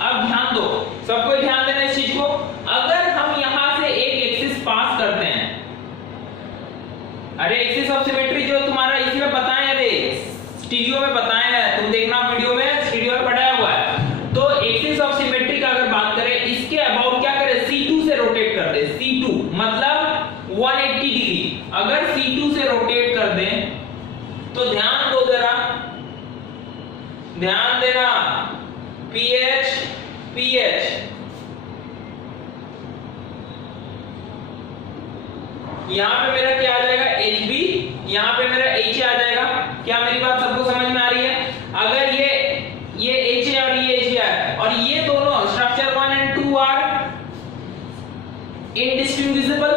अब ध्यान दो, सबको ध्यान देना इस चीज को। अगर हम यहां से एक एक्सिस पास करते हैं, अरे एक्सिस ऑफ सिमेट्री जो तुम्हारा इसमें बताएं, अरे स्टीरियो में बताएं है, तुम देखना वीडियो में, स्टीरियो में पढ़ाया हुआ है। तो एक्सिस ऑफ सिमेट्री का अगर बात करें, इसके अबाउट क्या करें? C2 से रोटेट कर दे। C2 मतलब 180 डिग्री। अगर C2 से रोटेट कर दें तो ध्यान दो जरा, ध्यान देना, pH यहां पे मेरा क्या आ जाएगा? HB, यहाँ पे मेरा HA आ जाएगा। क्या मेरी बात सबको समझ में आ रही है? अगर ये HA और ये HA है और ये दोनों स्ट्रक्चर 1 एंड 2 आर इनडिस्टिंग्विजिबल,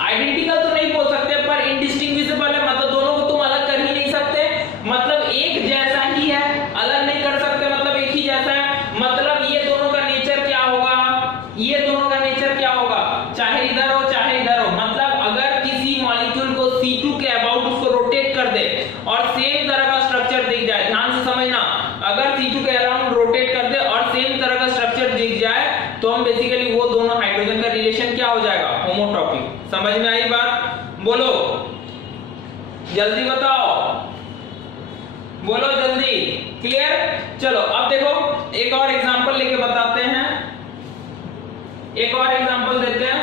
आइडेंटिकल तो नहीं बोल सकते पर इनडिस्टिंग्विजिबल है, मतलब दोनों को तुम अलग कर ही नहीं सकते, मतलब एक जैसा ही है, अलग नहीं कर सकते, मतलब एक ही जैसा है। मतलब ये दोनों का नेचर क्या होगा, ये दोनों का नेचर क्या होगा, चाहे इधर हो चाहे इधर हो। मतलब अगर किसी मॉलिक्यूल को C2 के अबाउट उसको रोटेट कर दे और सेम तरह का स्ट्रक्चर दिख जाए, ध्यान से समझना, अगर C2 के अराउंड रोटेट कर दे और सेम तरह का स्ट्रक्चर दिख जाए तो हम बेसिकली वो दोनों हाइड्रोजन का रिलेशन क्या हो जाएगा, होमोटॉपिक। समझ में आई बात? बोलो जल्दी बताओ, बोलो जल्दी। क्लियर? चलो अब देखो एक और एग्जांपल लेके बताते हैं, एक और एग्जांपल देते हैं।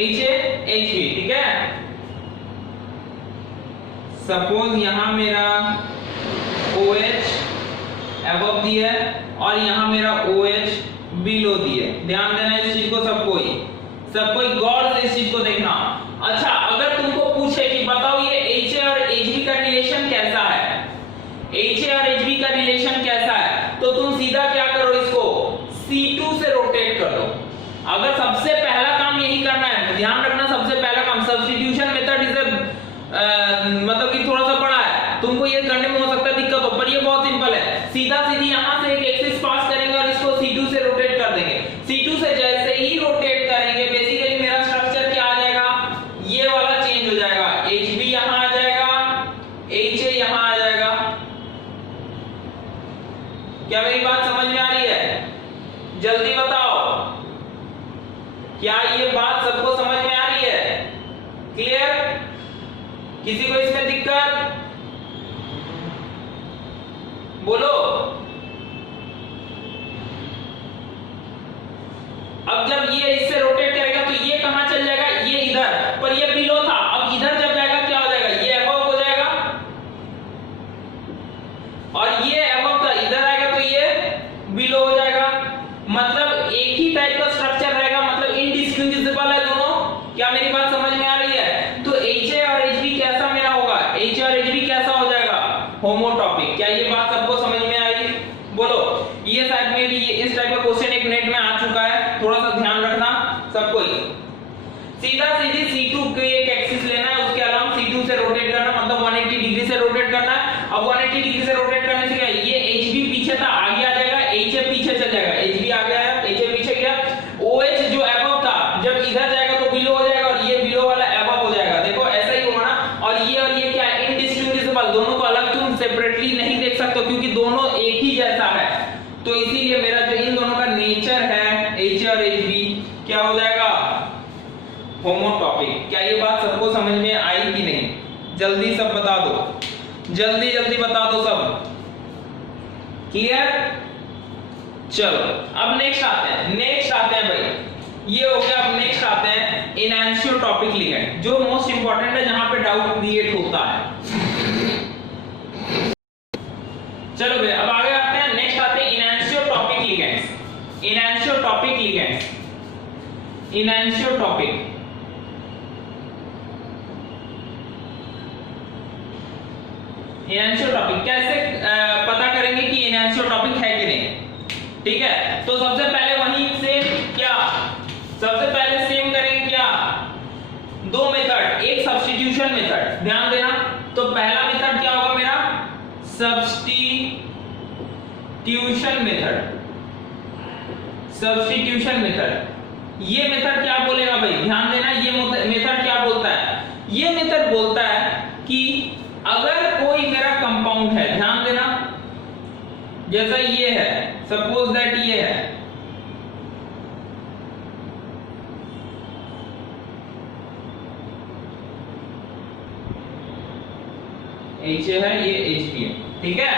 HA HB, ठीक है। सपोज यहां मेरा OH अबव दिया है और यहां मेरा OH बिलो दिया है। ध्यान देना इस चीज को, सब कोई गौर से इस चीज को देखना। अच्छा अगर तुमको पूछे कि बताओ ये HA और HB का रिलेशन कैसा है, HA और HB का रिलेशन कैसा है, तो तुम सीधा क्या करो, इसको C2 से रोटेट कर दो। अगर सबसे पहला काम यही करना है, ध्यान रखना सबसे पहला काम, सब्स्टिट्यूशन मेथड इज मतलब कि थोड़ा सा बड़ा है, तुमको ये करने में हो सकता है दिक्कत हो, पर ये बहुत सिंपल है। सीधा सीधी यहां से एक एक्सिस पास करेंगे और इसको C2 से रोटेट कर देंगे। C2 से जैसे ही रोटेट करेंगे बेसिकली मेरा स्ट्रक्चर क्या आ जाएगा, ये वाला चेंज हो जाएगा, HB यहां आ जाएगा, HA यहां आ जाएगा। क्या मेरी बात समझ में आ रही है? जल्दी बताओ, क्या ये बात सबको समझ में आ रही है? क्लियर? किसी को इसमें दिक्कत? बोलो। अब जब ये इससे रोटेट करेगा तो ये कहां चल जाएगा, ये इधर, पर ये बिलो था, अब इधर जब जाएगा क्या हो जाएगा, ये अबव हो जाएगा, और ये अबव था, इधर आएगा तो ये बिलो हो जाएगा। मतलब एक ही टाइप का स्ट्रक्चर रहेगा, मतलब इनडिस्टिंग्विजिबल है दोनों। क्या मेरी बात समझ में आ रही है? तो HA और HB कैसा मेरा होगा, HA और HB कैसा हो जाएगा, होमोटॉपिक। क्या ये बात सबको समझ में आई? बोलो। ये शायद में भी इस टाइप का क्वेश्चन एक नेट में आ चुका है, थोड़ा सा ध्यान रखना सबको। सीधा सीधी C2 के एक एक्सिस लेना है, उसके अलावा C2 से रोटेट करना, मतलब 180 डिग्री से रोटेट करना है। अब 180 डिग्री से रोटेट करने से क्या, ये HB पीछे था, आगे आ जाएगा, HA पीछे चल जाएगा, HB आ गया है, HA पीछे गया, OH जो अबव था जब इधर जाएगा तो बिलो हो जाएगा और ये बिलो वाला अबव हो जाएगा। देखो ऐसा ही होगा ना। और ये क्या है, इनडिस्टिंग्विजिबल, दोनों को अलग तुम सेपरेटली नहीं देख सकते क्योंकि दोनों एक ही जैसा है। तो इसीलिए मेरा जो इन दोनों का नेचर है HA और HB क्या हो जाएगा, होमोटॉपिक। क्या ये बात सबको समझ में आई कि नहीं? जल्दी सब बता दो, जल्दी जल्दी बता दो सब। क्लियर? चलो अब नेक्स्ट आते हैं भाई, ये हो गया। अब नेक्स्ट आते हैं इनैनिसोटॉपिक लिगेंड, जो मोस्ट इंपॉर्टेंट है, जहां पे डाउट क्रिएट होता है। चलो भाई अब आगे आते हैं, नेक्स्ट आते हैं इनैनिसोटॉपिक लिगेंड्स। इनैनिसोटॉपिक लिगेंड्स, इनैनिसोटॉपिक इनैनिसोटॉपिक कैसे पता करेंगे कि इनैनिसोटॉपिक है कि नहीं? ठीक है, तो सबसे पहले वहीं से क्या, सबसे पहले सेम करेंगे क्या, दो मेथड, एक सब्स्टिट्यूशन मेथड, ध्यान देना। तो पहला मेथड क्या होगा मेरा, सब्स्टिट्यूशन मेथड। सब्स्टिट्यूशन मेथड, ये मेथड क्या बोलेगा भाई, ध्यान देना। ये मेथड क्या बोलता है, ये मेथड बोलता है कि अगर कोई मेरा कंपाउंड है, ध्यान देना, जैसा ये है, सपोज दैट ये है, HA है, ये HB है, ठीक है।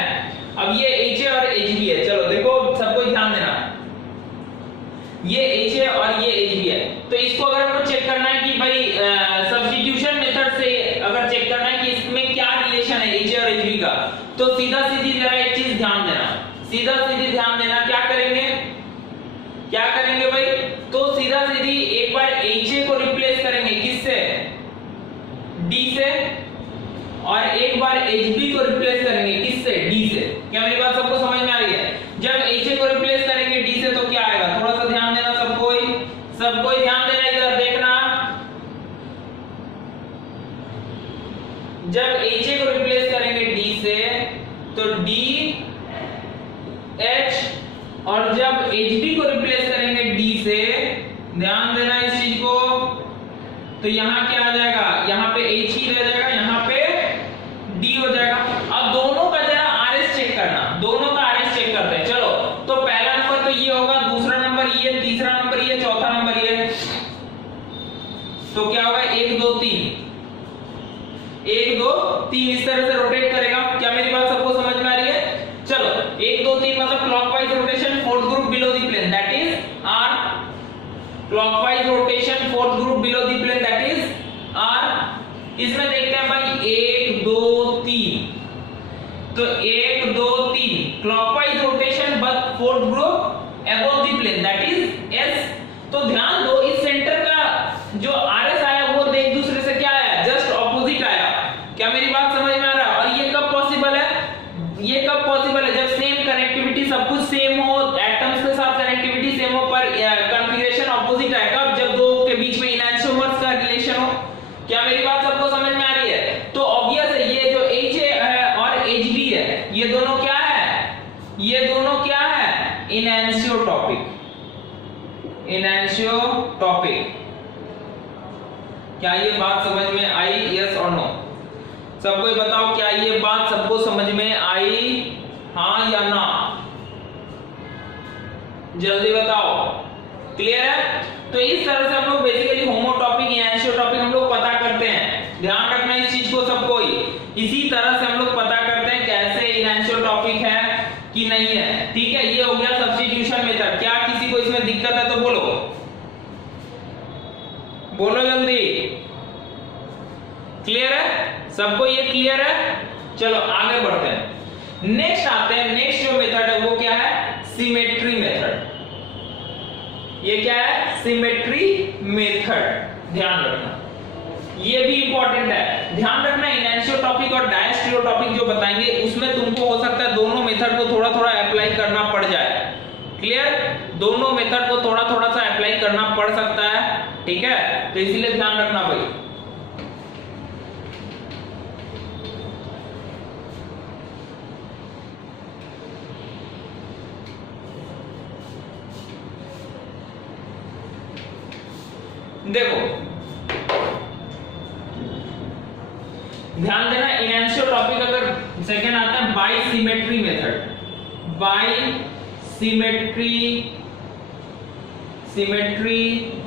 अब ये HA और HB है, चलो देखो सबको ध्यान देना, ये H है और ये Hb है। तो इसको अगर हमको चेक करना है कि भाई सब्स्टिट्यूशन मेथड से अगर चेक करना है कि इसमें क्या रिलेशन है H और Hb का, तो सीधा सीधी जरा एक चीज ध्यान देना, सीधा सीधी ध्यान देना, क्या करेंगे भाई, तो सीधा सीधी एक बार Ha को रिप्लेस करेंगे किससे, D से, और एक बार Hb को रिप्लेस करेंगे किससे, D से। क्या मेरी बात सबको समझ में आ रही है? जब Ha को रिप्लेस करेंगे D से तो क्या आएगा, थोड़ा सा ध्यान देना सबको ध्यान देना, इधर देखना। जब Ha को रिप्लेस करेंगे D से तो D H, और जब Hb को रिप्लेस करेंगे D से, ध्यान देना इस चीज को, तो यहां क्या आ जाएगा, यहां पे H ही रह जाएगा, यहां पे D हो जाएगा। अब दोनों का जरा RS चेक करना, दोनों का RS चेक करते हैं। चलो, तो पहला नंबर तो ये होगा, दूसरा नंबर ये, तीसरा नंबर ये, चौथा नंबर ये, तो क्या होगा 1 2 3, 1 2 3 इस तरह से रोटेट करेगा। क्या मेरी बात सबको समझ में आ रही है? चलो 1 2 3 मतलब clockwise rotation, fourth group below the plane, that is R। Clockwise rotation, fourth group below the plane, that is R। इसमें देखते हैं भाई 1 2 3, तो 1 2 3 clockwise rotation but fourth group above the plane, that is S। तो ध्यान दो, इस centre का जो RS आया वो एक दूसरे से क्या आया, जस्ट ऑपोजिट आया। क्या मेरी बात समझ में आ रहा है? और ये कब पॉसिबल है, ये कब पॉसिबल है, जब सेम कनेक्टिविटी, सब कुछ सेम हो, एटम्स के साथ कनेक्टिविटी सेम हो, पर कॉन्फ़िगरेशन ऑपोजिट है। कब? जब दो के बीच में इनैंशियोमर्स का रिलेशन हो। क्या मेरी बात सबको समझ में आ रही है? तो ऑब्वियस है, ये जो Ha है और Hb है, ये दोनों क्या है, ये दोनों क्या है, इनैंशियोटॉपिक, इनैंशियोटॉपिक। क्या ये बात समझ में आई, यस और नो? सबको बताओ, क्या ये बात सबको समझ में आई, हाँ या ना? जल्दी बताओ, क्लियर है? तो इस तरह से हम लोग बेसिकली होमोटॉपिक, एनिसोटॉपिक हम लोग पता करते हैं। ध्यान रखना इस चीज को सबको ही। इसी तरह से हम लोग पता करते हैं कैसे एनिसोटॉपिक है कि नहीं है। ठीक है, ये हो गया सब्स्टिट्यूशन मेथड। क्या किसी को इसमें दिक्कत है तो बोलो, बोलो जल्दी। क्लियर है सबको? ये क्लियर है? चलो आगे बढ़ते हैं, नेक्स्ट आते हैं। नेक्स्ट जो मेथड है वो क्या है, सिमेट्री मेथड। ये क्या है, सिमेट्री मेथड। ध्यान रखना, ये भी इंपॉर्टेंट है। ध्यान रखना, एनिसोटॉपिक और डायस्टेरियोटॉपिक जो बताएंगे उसमें तुमको हो सकता है दोनों मेथड को थोड़ा थोड़ा अप्लाई करना पड़ जाए। क्लियर? दोनों मेथड को थोड़ा थोड़ा सा अप्लाई करना पड़ सकता है। ठीक है, तो इसलिए ध्यान रखना भाई। देखो ध्यान देना, एनिसोटॉपिक अगर सेकंड आता है by symmetry method. By symmetry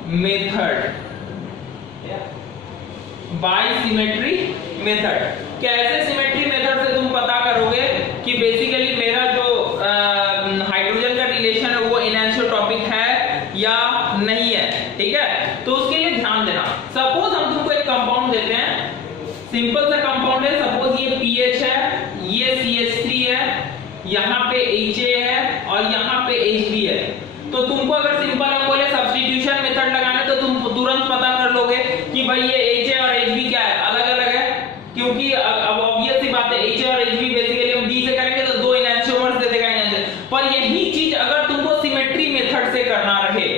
method, by symmetry method. कैसे सिमेट्री मेथड से तुम पता करोगे कि बेसिकली मेरा जो हाइड्रोजन का रिलेशन है वो एनिसोटॉपिक है या नहीं है। ठीक है, तो उसके लिए ध्यान देना। सपोज हम तुमको एक कंपाउंड देते हैं, सिंपल सा कंपाउंड है। सपोज ये पीएच है, ये CH3 है, यहाँ पे HA है और यहाँ पे HB है। तो तुमको अगर सिंपल हम बोले सब्स्टिट्यूशन मेथड लगाने तो तुम तुरंत पता कर लोगे कि भाई ये HA और HB क्या है, अलग अलग है। क्योंकि अब ऑब्वियस सी बात है, HA और HB बेसिकली हम D से करेंगे तो दो एनिसोमर्स दे देगा एनिसोमर। पर यही चीज अगर तुमको सिमेट्री मेथड से करना रहे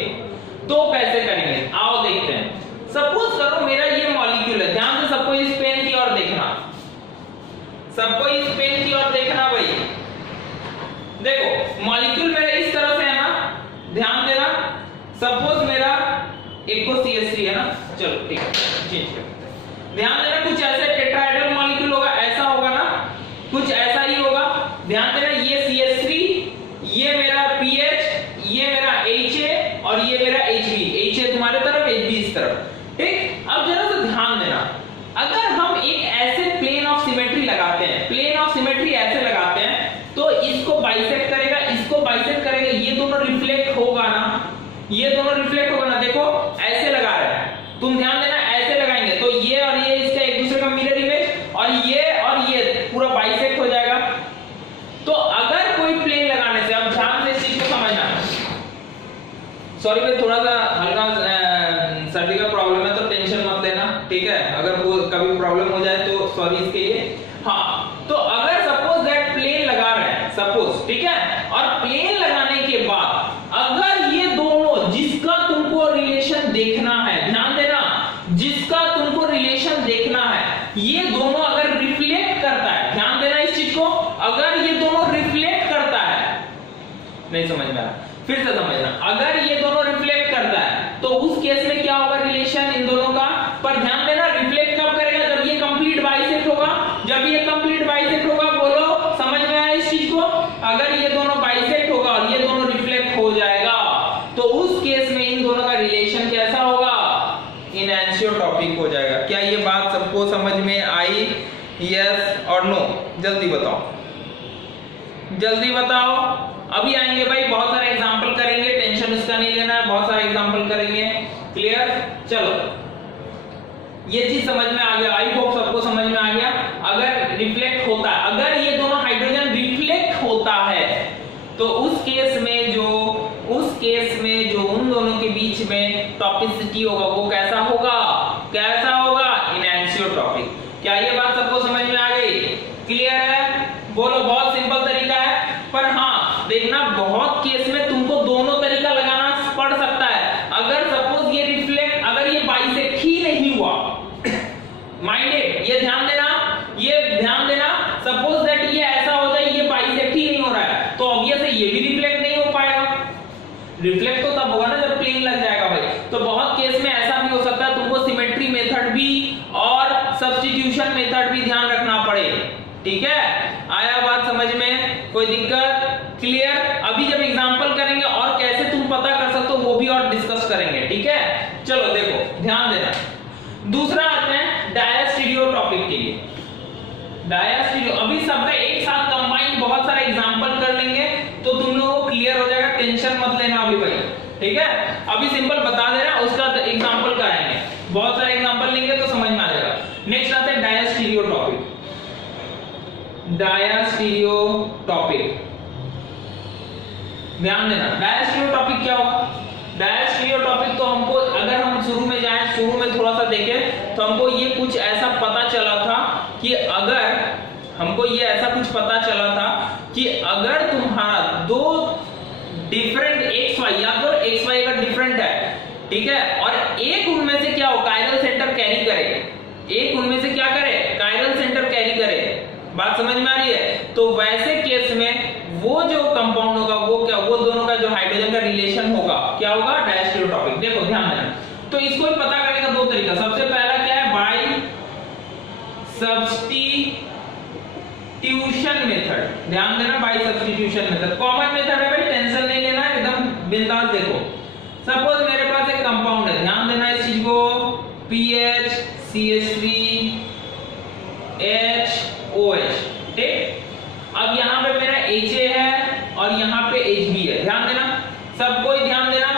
तो कैसे करेंगे, आओ देखते हैं। सपोज करो मेरा ये मॉलिक्यूल है, ध्यान से सबको इस पेन की ओर देखना, सबको इस पेन की ओर देखना भाई। देखो मॉलिक्यूल मेरा इस तरह से है ना, ध्यान देना। सपोज मेरा एक को CH3 है ना, चलो ठीक है चेंज कर। ध्यान देना, कुछ ऐसे टेट्राहेड्रल मॉलिक्यूल होगा, ऐसा होगा ना, कुछ ऐसा ही होगा। ध्यान देना, ये CH3, ये मेरा PH, ये मेरा HA और ये मेरा HB। HA तुम्हारे तरफ, HB इस तरफ। ठीक, अब जरा सा ध्यान देना, अगर हम एक ऐसे प्लेन ऑफ सिमेट्री लगाते हैं, प्लेन ऑफ सिमेट्री ऐसे लगाते हैं तो इसको बाइसेक्ट करेगा, इसको बाइसेक्ट करेगा, ये दोनों रिफ्लेक्ट होगा ना। ये दोनों रिफ्लेक्ट होगा ना, देखो ऐसे लगा रहे हैं, तुम ध्यान देना ऐसे लगाएंगे तो ये और ये इसका एक दूसरे का मिरर इमेज, और ये पूरा बाइसेक्ट हो जाएगा। तो अगर कोई प्लेन लगाने से, अब ध्यान से इस चीज को समझना, सॉरी भाई थोड़ा सा हल्का सर्दी का प्रॉब्लम है तो टेंशन मत लेना, ठीक है, अगर वो कभी प्रॉब्लम हो जाए तो सॉरी इसके लिए। हाँ, तो अगर सपोज दैट प्लेन लगा रहे हैं, सपोज, ठीक है, और प्लेन लगाने के बाद अगर ये दोनों, जिसका तुमको रिलेशन देखना है, ध्यान देना, जिसका तुमको रिलेशन देखना है, ये दोनों अगर रिफ्लेक्ट करता है, ध्यान देना इस चीज को, अगर ये दोनों रिफ्लेक्ट करता है, नहीं समझ में आया, फिर से समझना, अगर ये दोनों रिफ्लेक्ट करता है तो उस केस में क्या होगा रिलेशन इन दोनों का, पर ध्यान देना रिफ्लेक्ट कब करेगा, जब ये कंप्लीट बाइसेक्ट होगा, जब ये कंप्लीट बाइसेक्ट होगा, बोलो समझ में आया इस चीज को, अगर ये दोनों बाइसेक्ट होगा और ये दोनों रिफ्लेक्ट हो जाएगा तो उस केस में इन दोनों का रिलेशन कैसा होगा, इनएंशियोटॉपिक हो जाएगा। क्या ये बात सबको समझ में आई, यस और नो, जल्दी बताओ, जल्दी बताओ। अभी आएंगे भाई, बहुत सारे एग्जांपल करेंगे, टेंशन उसका नहीं लेना है, बहुत सारे एग्जांपल करेंगे, क्लियर। चलो ये चीज समझ में आ गया, आई होप सबको समझ में आ गया। अगर रिफ्लेक्ट होता है, अगर ये दोनों हाइड्रोजन रिफ्लेक्ट होता है तो उस केस में जो उन दोनों के बीच में टॉपिसिटी होगा वो कैसा होगा, कैसा होगा, इनएंशियोटॉपिक। क्या ये बात सबको समझ में आ गई, क्लियर है, बोलो। बहुत सिंपल तरीका है, पर हाँ देखना बहुत केस में तुमको दोनों तरीका लगाना पड़ सकता है। अगर सपोज ये रिफ्लेक्ट, अगर ये बाइसेक्ट ही नहीं हुआ, माइंडेड, ये ध्यान देना, सपोज दैट ये ऐसा हो जाए, ये बाइसेक्ट ही नहीं हो रहा है तो ऑब्वियस है ये भी रिफ्लेक्ट नहीं हो पाएगा। रिफ्लेक्ट तो तब होगा ना जब प्लेन लग जाएगा भाई। तो बहुत केस में ऐसा भी हो सकता है तुमको सिमेट्री मेथड भी और सब्स्टिट्यूशन मेथड भी ध्यान रखना पड़े, ठीक है। आया बात समझ में, कोई दिक्कत, क्लियर। अभी जब एग्जांपल करेंगे और कैसे तुम पता कर सकते हो वो भी और डिस्कस करेंगे, ठीक है। चलो देखो ध्यान देना, दूसरा आते हैं डायस्टीरियोटॉपिक के लिए। डायस्टीरियो अभी सबका एक साथ कंबाइन बहुत सारे एग्जांपल कर लेंगे तो तुम लोगों को क्लियर हो जाएगा, टेंशन मत लेना अभी भाई, ठीक है। अभी सिंपल बता दे रहा हूं, उसका एग्जांपल कराएंगे, बहुत सारे एग्जांपल लेंगे तो समझ में आ जाएगा। नेक्स्ट आते हैं डायस्टीरियोटॉपिक। डायस्टीरियोटॉपिक ध्यान देना, डायस्टीरियोटॉपिक क्या होगा। डायस्टीरियोटॉपिक तो हमको, अगर हम शुरू में जाएं, शुरू में थोड़ा सा देखें तो हमको ये कुछ ऐसा पता चला था कि अगर तुम्हारा दो डिफरेंट एक्स वाई, या तो एक्स वाई अगर डिफरेंट है, ठीक है, और एक उनमें से क्या हो, कायरल सेंटर कैरी करे, एक उनमें से क्या करे, कायरल सेंटर कैरी करे, बात समझ में आ रही है। तो वैसे केस में वो जो कंपाउंड होगा वो क्या, वो दोनों का जो हाइड्रोजन का रिलेशन होगा क्या होगा, डायस्टीरियोटॉपिक। देखो ध्यान देना, तो इसको पता करने का दो तरीका, सबसे पहला क्या है, बाय सब्स्टिट्यूशन मेथड। ध्यान देना, by substitution method common method है भाई, टेंशन नहीं लेना है, एकदम बिंदास। देखो सपोज मेरे पास एक कंपाउंड है, ध्यान देना इस चीज को, PH CH3 HOH, ठीक। अब यहाँ पे मेरा HA है और यहाँ पे HB है, ध्यान देना, सब कोई ध्यान देना।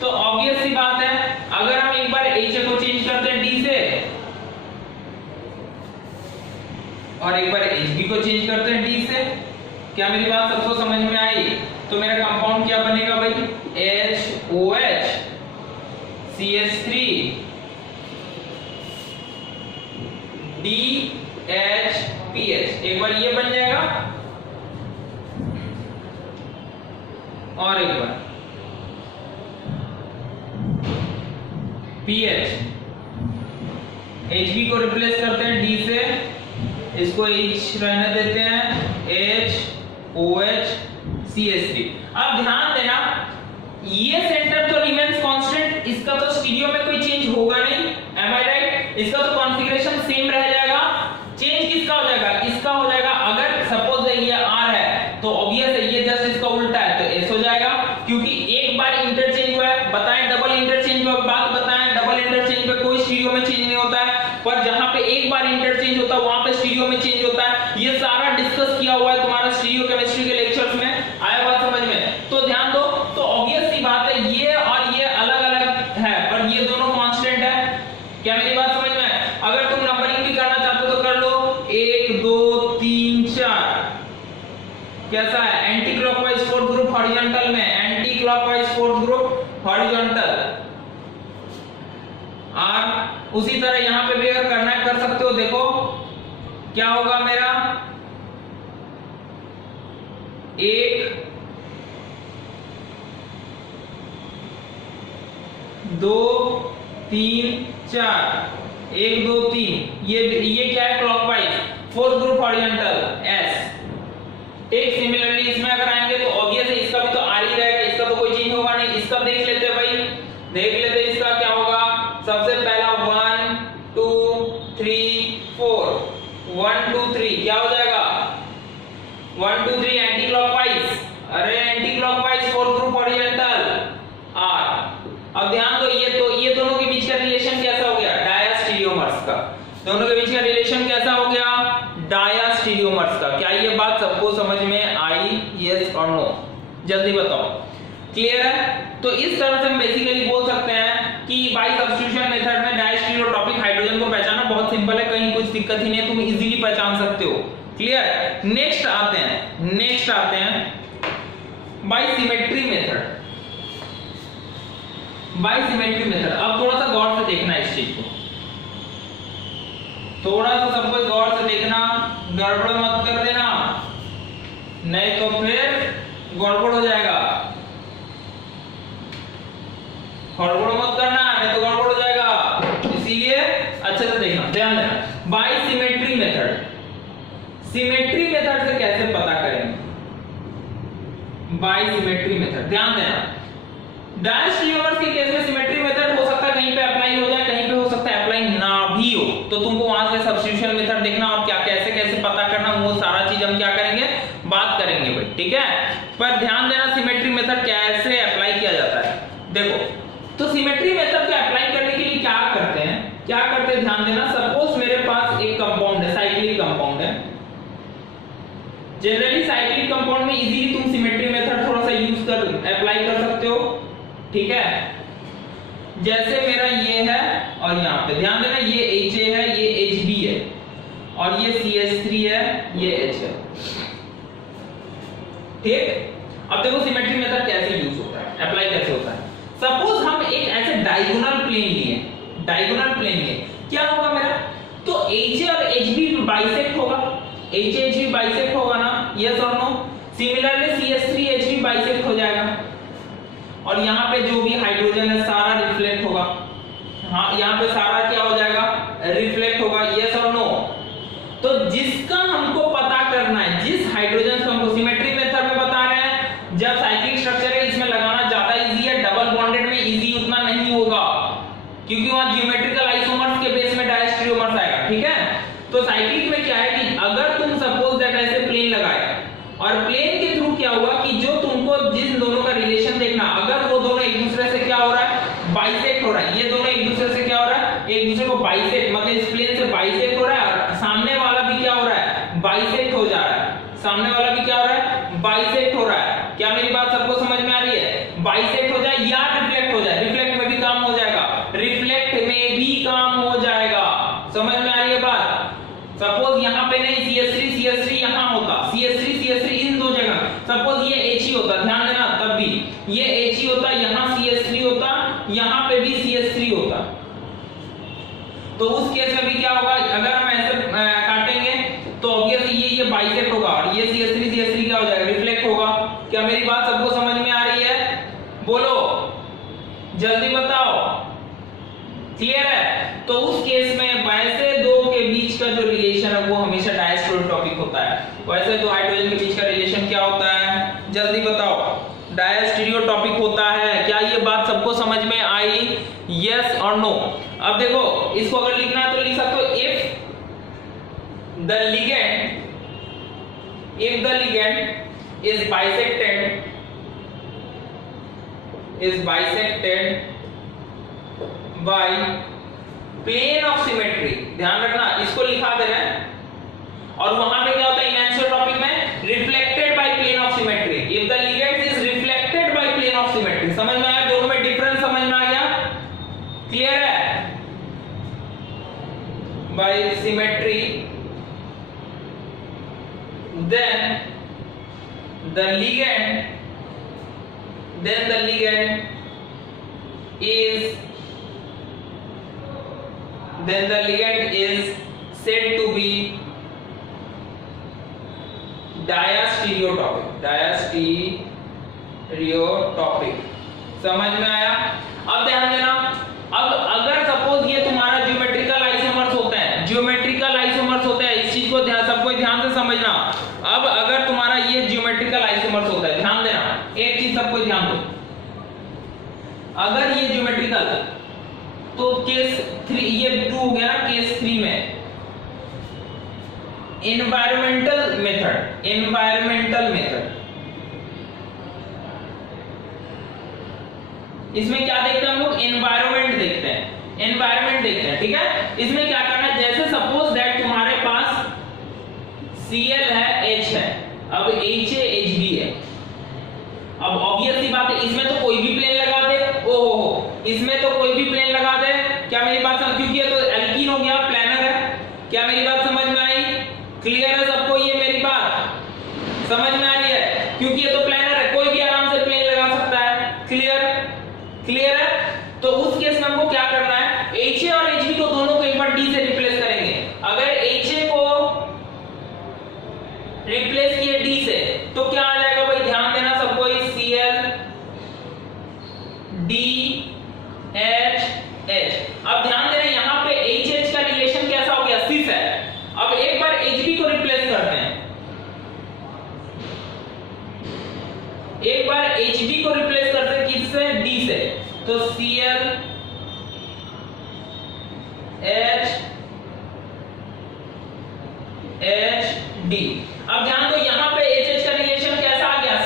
तो ऑब्वियस सी बात है, अगर हम एक बार HA को चेंज करते हैं D से और एक बार HB को चेंज करते हैं D से, क्या मेरी बात सबको समझ में आई। तो मेरा कंपाउंड क्या बनेगा भाई, HOH CH3 DHPH, एक बार ये बन जाएगा और एक बार PH, HB को रिप्लेस करते हैं D से, इसको H रहने देते हैं, HOH CH3। अब ध्यान देना, ये सेंटर तो रिमेन्स कांस्टेंट, इसका तो स्टीरियो में कोई चेंज होगा नहीं, एम आई राइट, इसका तो कॉन्फ़िगरेशन सेम रह जाएगा। चेंज किसका हो जाएगा, इसका हो जाएगा। अगर सपोज ये R है तो ऑब्वियस है ये जस्ट इसका उल्टा है तो S हो जाएगा, क्योंकि एक बार इंटरचेंज हुआ है। बताएं डबल इंटरचेंज हुआ, बात बताएं, डबल इंटरचेंज पे कोई स्टीरियो में चेंज नहीं होता है, पर जहां पे एक बार इंटरचेंज होता है वहां पे स्टीरियो में चेंज होता है। ये सारा डिस्कस किया हुआ है तुम्हारा स्टीरियो केमिस्ट्री के लेक्चर्स में, आया बात समझ में। तो ध्यान दो, तो ऑब्वियस सी बात है कैसा है, anti clockwise fourth group horizontal में, anti clockwise fourth group horizontal. और उसी तरह यहां पे भी अगर करना है कर सकते हो। देखो क्या होगा मेरा, 1 2 3 4, 1 2 3, ये क्या है, clockwise fourth group horizontal S. एक सिमिलरली इसमें अगर आएंगे तो ऑब्वियस है इसका भी तो आर ही रहेगा, इसका तो कोई चेंज होगा नहीं। इसका देख लेते हैं भाई, देख लेते हैं इसका क्या होगा। सबसे पहला 1 2 3 4, 1 2 3 क्या हो जाएगा, 1 2 3 एंटी क्लॉकवाइज, अरे anti clockwise fourth group horizontal R. अब ध्यान दो, ये दोनों के बीच का रिलेशन कैसा हो गया, डायस्टीरियोमर्स का। दोनों के बीच का रिलेशन कैसा हो गया, डायस्टीरियोमर्स का। क्या ये बात सबको समझ में आई, यस और नो, जल्दी बताओ, क्लियर है। तो इस तरह से हम बेसिकली बोल सकते हैं कि बाय सब्स्टिट्यूशन मेथड में डायस्टीरियोटॉपिक हाइड्रोजन को पहचानना बहुत सिंपल है, कहीं कुछ दिक्कत ही नहीं है, तुम इजीली पहचान सकते हो, क्लियर। नेक्स्ट आते हैं by symmetry method. By symmetry method, अब थोड़ा सा गौर से देखना इस चीज को, थोड़ा सा सब कोई गौर से देखना, गड़बड़ मत कर देना, नहीं तो फिर गड़बड़ हो जाएगा। गड़बड़ मत करना, नहीं तो गड़बड़ हो जाएगा, इसीलिए अच्छे से देखना, ध्यान देना। By symmetry method, symmetry method से कैसे पता करेंगे, बाय सिमेट्री मेथड, ध्यान देना। डायस्टीरियोमर्स के केस में सिमेट्री मेथड हो सकता है कहीं पे अप्लाई हो जाए, कहीं पे हो सकता है अप्लाई ना भी हो, तो तुमको वहां से सब्स्टिट्यूशन मेथड देखना और क्या कैसे पता करना, वो सारा चीज हम क्या करेंगे, बात करेंगे भाई, ठीक है। पर ध्यान देना सिमेट्री मेथड कैसे अप्लाई किया जाता है। देखो तो सिमेट्री मेथड को अप्लाई करने के लिए क्या करते हैं, ध्यान देना। सपोज मेरे पास एक कंपाउंड है, साइक्लिक कंपाउंड है। जनरली साइक्लिक कंपाउंड में इजीली तुम सिमेट्री मेथड थोड़ा सा यूज कर अप्लाई कर सकते हो, ठीक है। जैसे मेरा ये है और यहाँ पे ध्यान देना, ये HA है, ये HB है और ये CH3 है, ये H है, ठीक। अब देखो सिमेट्री मेथड कैसे यूज होता है, अप्लाई कैसे होता है। सपोज हम एक ऐसे डायगोनल प्लेन लिए, क्या होगा मेरा, तो HA और HB बाइसेक्ट होगा, HA HB बाइसेक्ट होगा ना, यस और no. Similarly CH3 HB bisect हो जाएगा और यहाँ पे जो भी हाइड्रोजन है सारा रिफ्लेक्ट होगा, हाँ यहाँ पे सारा क्या हो जाएगा, रिफ्लेक्ट होगा, यस और नो। तो जिसका हमको पता करना है, जिस हाइड्रोजन को हमको सिमेट्री मेथड में बता रहे हैं, जब साइक्लिक स्ट्रक्चर है इसमें लगाना ज्यादा इजी है, डबल बॉन्डेड में इजी उतना नहीं होगा क्योंकि वहां ज्योमेट्रिकल आइसोमर्स के बेस में डायस्टीरियोमर्स आएगा, ठीक है। तो साइक्लिक में क्या है कि अगर तुम सपोज दैट ऐसे प्लेन लगाए और प्लेन के थ्रू क्या हुआ कि जो तुमको जिस दोनों का रिलेशन देखना, अगर वो दोनों एक दूसरे से क्या हो रहा है, बाइसेक्ट हो रहा है, ये दोनों एक दूसरे से क्या हो रहा है, एक दूसरे को बाइसेक्ट, मतलब इस प्लेन से बाइसेक्ट हो रहा है और सामने वाला भी क्या हो रहा है, बाइसेक्ट हो जा रहा है, सामने वाला भी क्या हो रहा है, बाइसेक्ट हो रहा है। क्या मेरी बात सबको समझ में आ रही है, बाइसेक्ट हो जाए या रिफ्लेक्ट हो जाए, रिफ्लेक्ट में भी काम हो जाएगा, रिफ्लेक्ट में भी काम हो जाएगा, समझ में आ रही है बात। सपोज यहाँ पे नहीं CH3 यहाँ होता, CH3 इन दो जगह, सपोज ये He होता, ध्यान देना, तब भी ये He होता, यहाँ CH3 होता, यहाँ पे भी CH3 होता, तो उस केस में भी क्या होगा, अगर हम ऐसे काटेंगे तो ऑब्वियसली ये बाइसेक्ट होगा और ये CH3 क्या हो जाएगा, रिफ्लेक्ट होगा। क्या मेरी बात सबको समझ में आ रही है, बोलो जल्दी बताओ, क्लियर है। तो उस केस में वैसे दो के बीच का जो रिलेशन है वो हमेशा डायस्टीरियोटॉपिक होता है। वैसे दो हाइड्रोजन के बीच का रिलेशन क्या होता है, जल्दी बताओ, डायस्टीरियोटॉपिक होता है। क्या ये बात सबको समझ में आई, यस और नो। अब देखो इसको अगर लिखना है तो लिख सकते हो, if the ligand is bisected by plane of symmetry, ध्यान रखना इसको लिखा दे रहे हैं, और वहां पे क्या होता है इनएनिसोट्रॉपिक में, reflected by plane of symmetry. If the ligand is reflected by plane of symmetry, समझ में आया, दोनों में डिफरेंस समझ में आ गया, क्लियर है। By symmetry then the ligand is said to be diastereotopic। समझ में आया? अब ध्यान देना, अब अगर सपोज ये तुम्हारा ज्योमेट्रिकल आइसोमर्स होते हैं, इस चीज को सबको ध्यान से समझना। अब अगर तुम्हारा ये ज्योमेट्रिकल आइसोमर्स होता है, ध्यान देना एक चीज सबको ध्यान दो, अगर ये ज्योमेट्रिकल तो केस 3 ये 2 हो गया ना, केस 3 में एनवायरमेंटल मेथड इसमें क्या देखते हैं हम लोग? एनवायरमेंट देखते हैं, ठीक है। इसमें क्या करना है, जैसे सपोज दैट तुम्हारे पास Cl है, H है, अब H है, Hb है। अब ऑब्वियस सी बात है, इसमें तो कोई भी प्लेन लगा दे, इसमें तो कोई भी प्लेन लगा दे, क्या मेरी बात समझ? क्योंकि ये तो एल्कीन हो गया, प्लेनर है। क्या मेरी बात समझ में आई? क्लियर है सबको? ये मेरी बात समझ में आ रही है? क्योंकि ये तो प्लेनर है, कोई भी आराम से प्लेन लगा सकता है। क्लियर है? तो उस केस में हमको क्या करना है, HA और HB को दोनों को एक बार D से रिप्लेस करेंगे। अगर HA को रिप्लेस किए D से तो क्या आ जाएगा भाई? ध्यान देना सबको, Cl DHH। अब ध्यान देना यहाँ पे HH का रिलेशन कैसा हो गया? सिस है। अब एक बार HB को रिप्लेस करते हैं, किससे? D से। तो Cl HHD। अब ध्यान दो यहाँ पे HH का रिलेशन कैसा आ गया?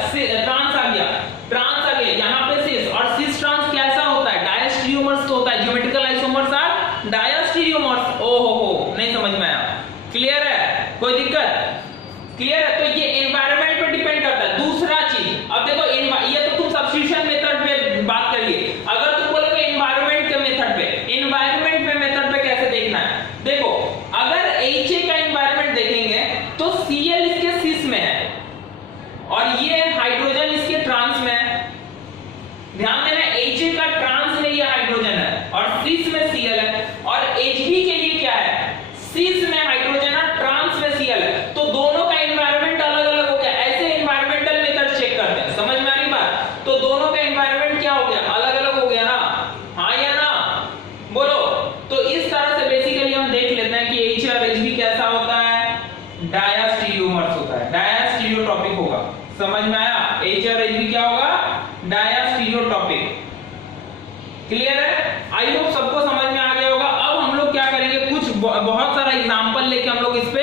ट्रांस आ गया, यहाँ पे सिस, और सिस ट्रांस कैसा होता है? डायस्टेरियोमर्स तो होता है, ज्योमेट्रिकल आइसोमर्स आर डायस्टेरियोमर्स। ओहो, नहीं समझ में आया? क्लियर है? कोई दिक्कत? क्लियर है? तो ये एनवायरनमेंट पे डिपेंड करता है। दूसरा चीज, अब देखो ये तो तुम सब्स्टिट्यूशन मेथड पे बात करिए। अगर तुम बोलोगे एनवायरनमेंट के मेथड पे कैसे देखना है? देखो, अगर HA का एनवायरनमेंट देखेंगे तो Cl इसके सिस में है और ये हाइड्रोजन इसके ट्रांस में है। ध्यान देना, HA का ट्रांस में ये हाइड्रोजन है और सिस में Cl है, और Hb के लिए क्या है? सिस में हाइड्रोजन है, ट्रांस में Cl है। तो दोनों का एनवायरनमेंट अलग अलग हो गया। ऐसे एनवायरमेंटल मेथड चेक करते हैं, समझ में आ रही बात? तो दोनों का एनवायरनमेंट क्या हो गया? अलग अलग हो गया ना? हाँ या ना? बोलो। तो इस तरह से बेसिकली हम देख लेते हैं कि HA और HB कैसा होता है? डायस्टेरियोमर्स होता है, डायस्टेरियोटॉपिक होगा। समझ में आया? HA और HB क्या होगा? डायस्टेरियोटॉपिक। क्लियर है? आई होप सबको समझ में आ गया होगा। अब हम लोग क्या करेंगे, कुछ बहुत सारा एग्जांपल लेके हम लोग इस पे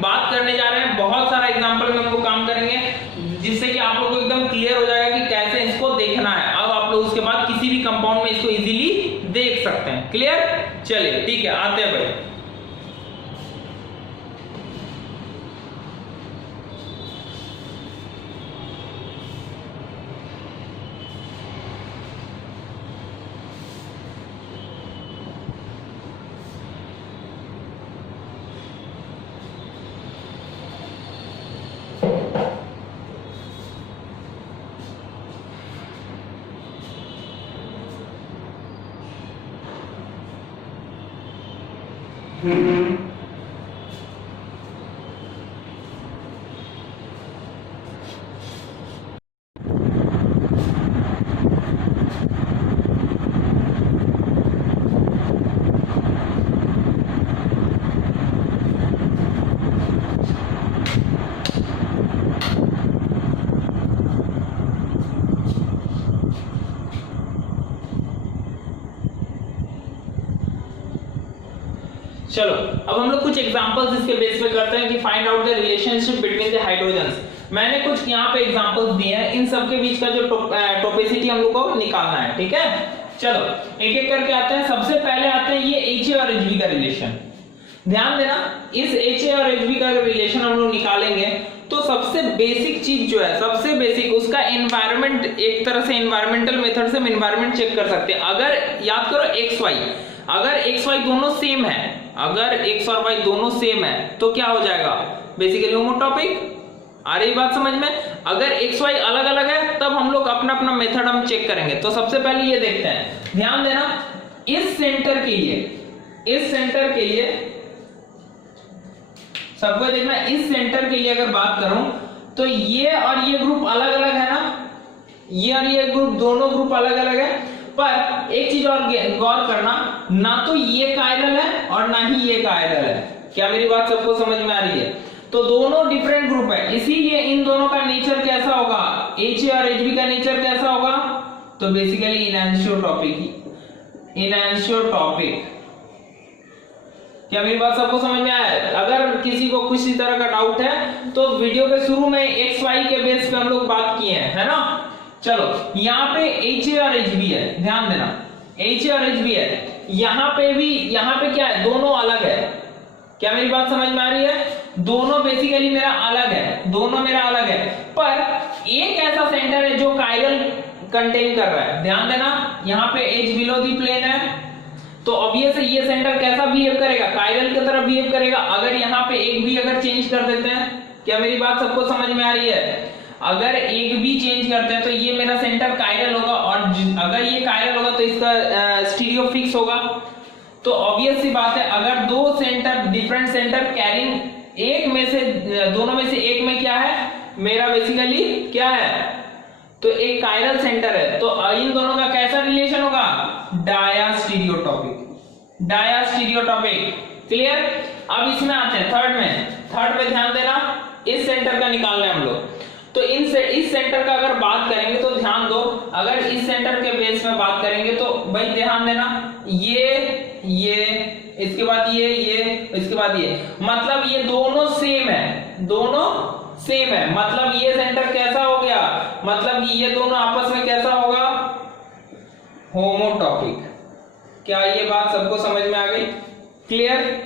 बात करने जा रहे हैं। बहुत सारा एग्जांपल में हम लोग काम करेंगे, जिससे कि आप लोगों को एकदम क्लियर हो जाएगा कि कैसे इसको देखना है। अब आप लोग उसके बाद किसी भी कंपाउंड में इसको इजीली देख सकते हैं। क्लियर? चलिए ठीक है, आते हैं भाई। चलो अब हम लोग कुछ एग्जांपल्स इसके बेस पे करते हैं कि find out the relationship between the hydrogens. मैंने कुछ यहाँ पे एग्जांपल्स दिए हैं, इन सब के बीच का जो टोपेसिटी हम लोग को निकालना है। ठीक है, चलो एक एक करके आते हैं। सबसे पहले आते हैं ये HA और HB का रिलेशन। ध्यान देना, इस HA और HB का रिलेशन हम लोग निकालेंगे तो सबसे बेसिक चीज जो है, सबसे बेसिक उसका एनवायरनमेंट, एक तरह से एनवायरमेंटल मेथड से हम एनवायरनमेंट चेक कर सकते हैं। अगर याद करो XY, अगर XY दोनों सेम है, अगर X और Y दोनों सेम है तो क्या हो जाएगा? बेसिकली होमोटॉपिक। आ रही बात समझ में? अगर एक्स वाई अलग अलग है तब हम लोग अपना अपना मेथड हम चेक करेंगे। तो सबसे पहले ये देखते हैं, ध्यान देना, इस सेंटर के लिए सबको देखना, इस सेंटर के लिए अगर बात करूं तो ये और ये ग्रुप अलग अलग है ना, ये और ये ग्रुप, दोनों ग्रुप अलग अलग है। पर एक चीज और गौर करना, ना तो ये कायरल है और ना ही ये कायरल है। क्या मेरी बात सबको समझ में आ रही है? तो दोनों डिफरेंट ग्रुप है, इसीलिए इन दोनों का नेचर कैसा होगा, एच और एच बी का नेचर कैसा होगा? तो बेसिकली इनएंशियोटॉपिक। क्या मेरी बात सबको समझ में आया? अगर किसी को किसी तरह का डाउट है तो वीडियो के शुरू में एक्स वाई के बेस पे हम लोग बात किए हैं, है ना। चलो यहाँ पे एच ए और एच बी है, ध्यान देना, एच ए और एच बी है। यहाँ पे क्या है, दोनों अलग है। क्या मेरी बात समझ में आ रही है? दोनों बेसिकली मेरा अलग है, पर एक ऐसा सेंटर है जो कायरल कंटेन कर रहा है। ध्यान देना, यहाँ पे एज बिलो दी प्लेन है, तो ऑब्वियस है ये सेंटर कैसा बिहेव करेगा, कायरल की तरह बिहेव करेगा। अगर यहाँ पे एक भी अगर चेंज कर देते हैं, क्या मेरी बात सबको समझ में आ रही है? अगर एक भी चेंज करते हैं तो ये मेरा सेंटर कायरल होगा, और अगर ये कायरल होगा तो इसका स्टीरियो फिक्स होगा। तो ऑब्वियस सी बात है, अगर दो सेंटर, डिफरेंट सेंटर कैरिंग एक में से, दोनों में से एक में क्या है मेरा, बेसिकली क्या है, तो एक कायरल सेंटर है, तो इन दोनों का कैसा रिलेशन होगा, डायास्टीरियोटॉपिक। क्लियर? अब इसमें आते हैं थर्ड में ध्यान देना, इस सेंटर का निकालना है हम लोग। तो इस सेंटर का अगर बात करेंगे तो ध्यान दो, अगर इस सेंटर के बेस में बात करेंगे तो भाई ध्यान देना, ये इसके बाद ये इसके बाद ये, मतलब ये दोनों सेम है, मतलब ये सेंटर कैसा हो गया, मतलब ये दोनों आपस में कैसा होगा, होमोटॉपिक। क्या ये बात सबको समझ में आ गई? क्लियर?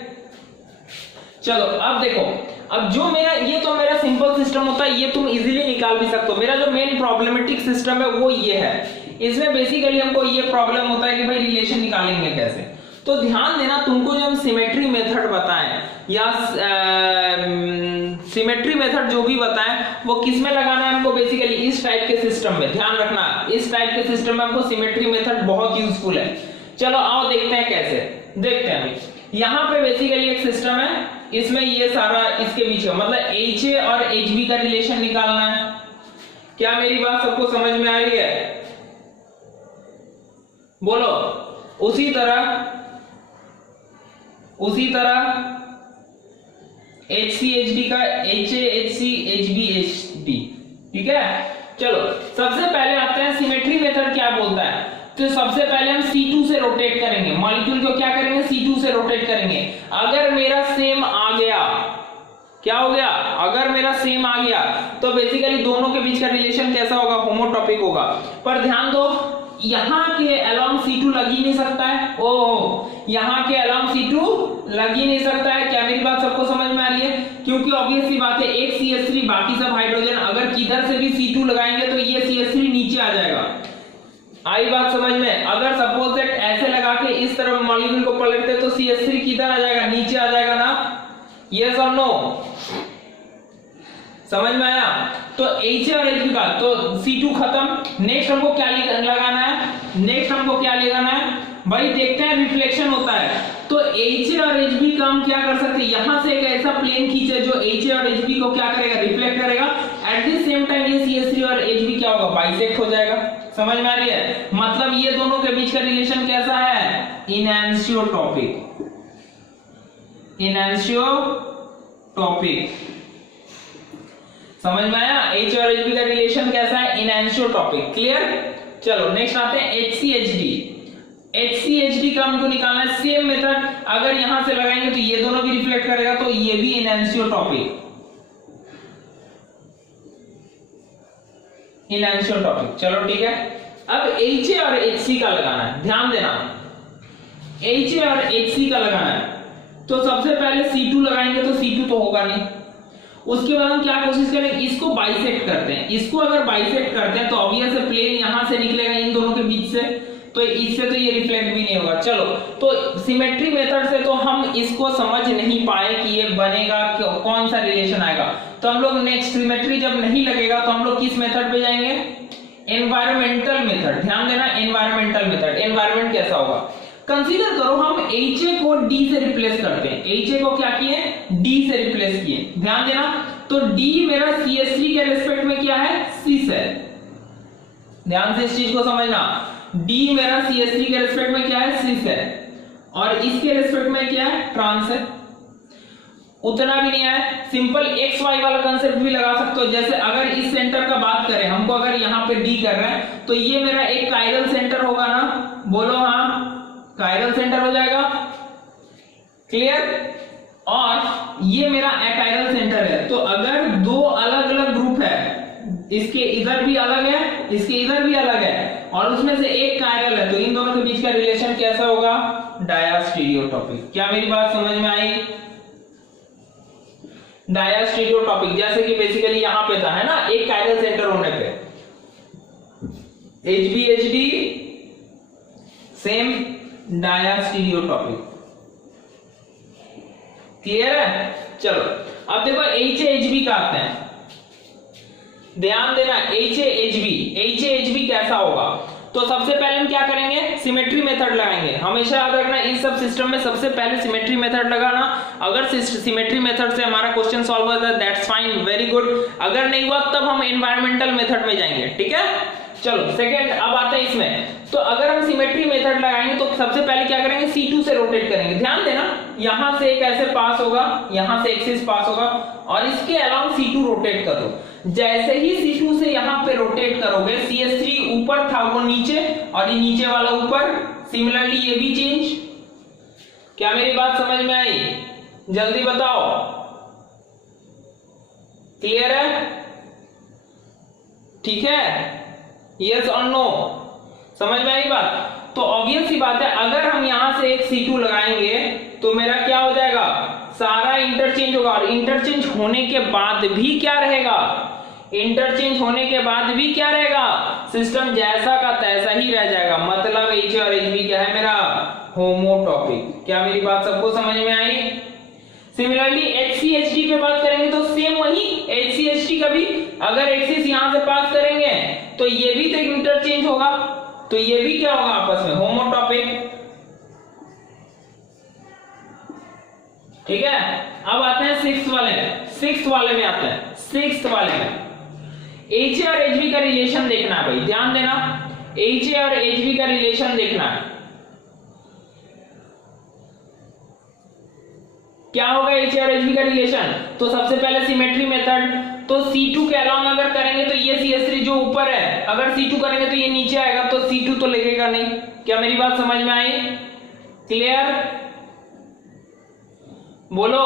चलो अब देखो, अब जो मेरा ये तो मेरा सिंपल सिस्टम होता है, ये तुम इजीली निकाल भी सकते हो। मेरा जो मेन प्रॉब्लमेटिक सिस्टम है वो ये है, इसमें बेसिकली हमको ये प्रॉब्लम होता है कि भाई रिलेशन निकालेंगे कैसे। तो ध्यान देना, तुमको जो हम सिमेट्री मेथड बताएं या सिमेट्री मेथड जो भी बताएं वो किस में लगाना है हमको, बेसिकली इस टाइप के सिस्टम में। ध्यान रखना, इस टाइप के सिस्टम में हमको सिमेट्री मेथड बहुत यूजफुल है। चलो आओ देखते हैं कैसे, देखते हैं। यहाँ पे बेसिकली एक सिस्टम है, इसमें ये सारा इसके बीच में, मतलब एच ए और एच बी का रिलेशन निकालना है। क्या मेरी बात सबको समझ में आ रही है? बोलो। उसी तरह एच सी एच डी का H A H C H B H D, ठीक है। चलो सबसे पहले आते हैं सिमेट्री मेथड क्या बोलता है। तो सबसे पहले हम C2 से रोटेट करेंगे, मॉलिक्यूल को क्या करेंगे, C2 से रोटेट करेंगे। अगर मेरा सेम आ गया, क्या हो गया, अगर मेरा सेम आ गया तो बेसिकली दोनों के बीच का रिलेशन कैसा होगा, होमोटॉपिक होगा। पर ध्यान दो, यहाँ के अलोंग C2 लग ही नहीं सकता है, ओह यहाँ के अलोंग C2 लग ही नहीं सकता है। क्या मेरी बात सबको समझ में आ रही है? क्योंकि ऑब्वियस सी बात है, एक CH3 बाकी सब हाइड्रोजन, अगर किधर से भी C2 लगाएंगे तो ये CH3 नीचे आ जाएगा। आई बात समझ में? अगर सपोज दैट ऐसे लगा के इस तरफ मॉलिक्यूल को पलटते तो CH3 किधर आ जाएगा, नीचे आ जाएगा ना। यस और नो? समझ में आया? तो H और H का तो C2 खत्म। नेक्स्ट हमको क्या लगाना है, भाई देखते हैं रिफ्लेक्शन होता है। तो H और HB का हम क्या कर सकते हैं, यहां से एक ऐसा प्लेन खींचे जो H और HB को क्या करेगा, रिफ्लेक्ट करेगा। एट द सेम टाइम ये CH3 और HB क्या होगा, बाइसेक्ट हो जाएगा। समझ में आ रही है? मतलब ये दोनों के बीच का रिलेशन कैसा है, इनएंशियोटॉपिक। समझ में आया? H और HB का रिलेशन कैसा है, इनएंशियोटॉपिक। क्लियर? चलो नेक्स्ट आते हैं HCHD का हमको निकालना है। सेम मेथड, अगर यहां से लगाएंगे तो ये दोनों भी रिफ्लेक्ट करेगा, तो ये भी इनएंशियोटॉपिक। चलो ठीक है। अब HA और HC का लगाना है, ध्यान देना, HA और HC का लगाना है। तो सबसे पहले C2 लगाएंगे तो C2 तो होगा नहीं। उसके बाद हम क्या कोशिश करें, इसको बाइसेक्ट करते हैं। इसको अगर बाइसेक्ट करते हैं तो ऑब्वियस है प्लेन यहां से निकलेगा इन दोनों के बीच से, तो इससे तो ये रिफ्लेक्ट भी नहीं होगा। चलो, तो सिमेट्री मेथड से तो हम इसको समझ नहीं पाए कि ये बनेगा, कौन सा रिलेशन आएगा। तो हम लोग नेक्स्ट सिमेट्री जब नहीं लगेगा तो हम लोग किस मेथड पे जाएंगे? Environmental method. ध्यान देना, एनवायरमेंटल मेथड। एनवायरमेंट कैसा होगा? कंसीडर करो हम HA को D से रिप्लेस करते हैं। HA को क्या किए? D से रिप्लेस किए। ध्यान देना, तो D मेरा CH3 के रिस्पेक्ट में क्या है? सिस है। ध्यान से इस चीज को समझना, D मेरा CH3 के रिस्पेक्ट में क्या है? सिस है, और इसके रिस्पेक्ट में क्या है? ट्रांस है। उतना भी नहीं है, सिंपल XY वाला कंसेप्ट भी लगा सकते हो। जैसे अगर इस सेंटर का बात करें, हमको अगर यहाँ पे D कर रहे हैं तो ये मेरा एक कायरल सेंटर होगा ना? बोलो हाँ, कायरल सेंटर हो जाएगा। क्लियर? और ये मेरा अकायरल सेंटर है। तो अगर दो अलग अलग ग्रुप है, इसके इधर भी अलग है, इसके इधर भी अलग है, और उसमें से एक कायरल है, तो इन दोनों के बीच का रिलेशन कैसा होगा? डायास्टीरियोटॉपिक। क्या मेरी बात समझ में आई? डायास्टीरियोटॉपिक, जैसे कि बेसिकली यहां पे था, है ना, एक कायरल सेंटर होने पे HBHD सेम डायास्टीरियोटॉपिक। क्लियर है? चलो, अब देखो HAHB का आते हैं। ध्यान देना, HAHB कैसा होगा? तो सबसे पहले हम क्या करेंगे? सिमेट्री मेथड लगाएंगे। हमेशा याद रखना, इन सब सिस्टम में सबसे पहले सिमेट्री मेथड लगाना। अगर सिमेट्री मेथड से हमारा क्वेश्चन सॉल्व होता है, दैट्स फाइन, वेरी गुड। अगर नहीं हुआ तब हम एनवायरमेंटल मेथड में जाएंगे। ठीक है? चलो, सेकंड अब आते हैं इसमें। तो अगर हम सिमेट्री मेथड लगाएंगे तो सबसे पहले क्या करेंगे? C2 से रोटेट करेंगे। ध्यान देना, यहां से एक ऐसे पास होगा, यहां से एक्सिस पास होगा, और इसके अलावा C2 रोटेट कर दो। जैसे ही C2 से यहां पे रोटेट करोगे, CH3 ऊपर था वो नीचे, और ये नीचे वाला ऊपर। सिमिलरली ये भी चेंज। क्या मेरी बात समझ में आई? जल्दी बताओ, क्लियर है? ठीक है? यस और नो? समझ में आई बात? तो ऑब्वियस सी बात है, अगर हम यहां से एक C2 लगाएंगे तो मेरा क्या हो जाएगा? सारा इंटरचेंज होगा, और इंटरचेंज होने के बाद भी क्या रहेगा? इंटरचेंज होने के बाद भी क्या रहेगा? सिस्टम जैसा का तैसा ही रह जाएगा। मतलब HA और HB क्या है मेरा? होमोटॉपिक। क्या मेरी बात सबको समझ में आई? सिमिलरली HCHD पे बात करेंगे तो सेम वही। HCHD का भी अगर एक्सिस यहां से पास करेंगे तो ये भी तो इंटरचेंज होगा, तो ये भी क्या होगा? आपस में होमोटॉपिक। ठीक है? अब आते हैं सिक्स्थ वाले में आते हैं। सिक्स्थ वाले में HA और HB का रिलेशन देखना है भाई। ध्यान देना, HA और HB का रिलेशन देखना है। क्या होगा HA और HB का रिलेशन? तो सबसे पहले सिमेट्री मेथड। तो C2 के अलावा अगर करेंगे तो ये CH3 जो ऊपर है, अगर C2 करेंगे तो ये नीचे आएगा, तो C2 तो लगेगा नहीं। क्या मेरी बात समझ में आई? क्लियर? बोलो।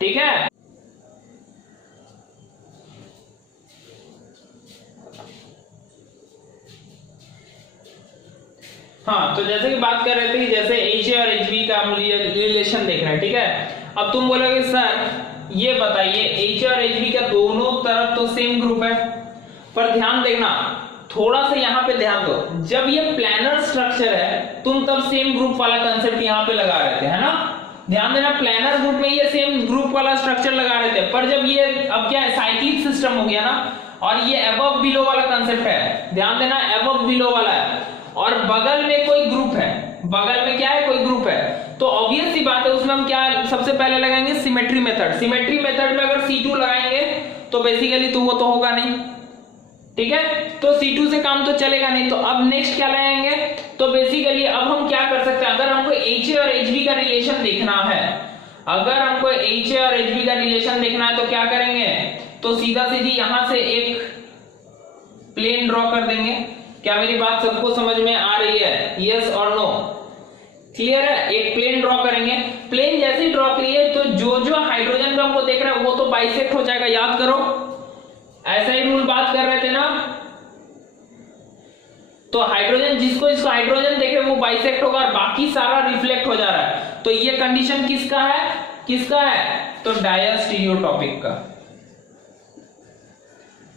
ठीक है? हाँ, तो जैसे कि बात कर रहे थे कि जैसे HA और HB का हम रिलेशन देख रहे हैं। ठीक है? अब तुम बोलोगे सर ये बताइए, HA और HB का दोनों तरफ तो सेम ग्रुप है, पर ध्यान देखना, थोड़ा सा यहाँ पे ध्यान दो। जब ये प्लानर स्ट्रक्चर है, तुम तब सेम ग्रुप वाला कंसेप्ट यहाँ पे लगा रहे थे, है ना? ध्यान देना, प्लानर ग्रुप में ये सेम ग्रुप वाला स्ट्रक्चर लगा रहे थे, पर जब ये अब क्या है, साइक्लिक सिस्टम हो गया ना, और ये अबव बिलो वाला कंसेप्ट है। ध्यान देना, अबव बिलो वाला है, और बगल में कोई ग्रुप है, बगल में क्या है? कोई ग्रुप है। तो ऑब्वियस सी बात है, उसमें हम क्या सबसे पहले लगाएंगे? Symmetry method. सिमेट्री मेथड में अगर C2 लगाएंगे तो बेसिकली तो वो तो होगा नहीं। ठीक है? तो C2 से काम तो चलेगा नहीं। तो अब नेक्स्ट क्या लगाएंगे? तो बेसिकली अब हम क्या कर सकते हैं, अगर हमको HA और HB का रिलेशन देखना है, अगर हमको HA और HB का रिलेशन देखना है तो क्या करेंगे? तो सीधा सीधी यहां से एक प्लेन ड्रॉ कर देंगे। क्या मेरी बात सबको समझ में आ रही है? यस और नो? क्लियर है? एक प्लेन ड्रॉ करेंगे। प्लेन जैसे ही ड्रॉ करिए तो जो जो हाइड्रोजन का हमको देख रहा है वो तो बाइसेक्ट हो जाएगा। याद करो, ऐसा ही रूल बात कर रहे थे ना? तो हाइड्रोजन जिसको हाइड्रोजन देख रहे हैं वो बाइसेक्ट होगा, और बाकी सारा रिफ्लेक्ट हो जा रहा है। तो ये कंडीशन किसका है? किसका है? तो डायास्टीरियोटॉपिक का।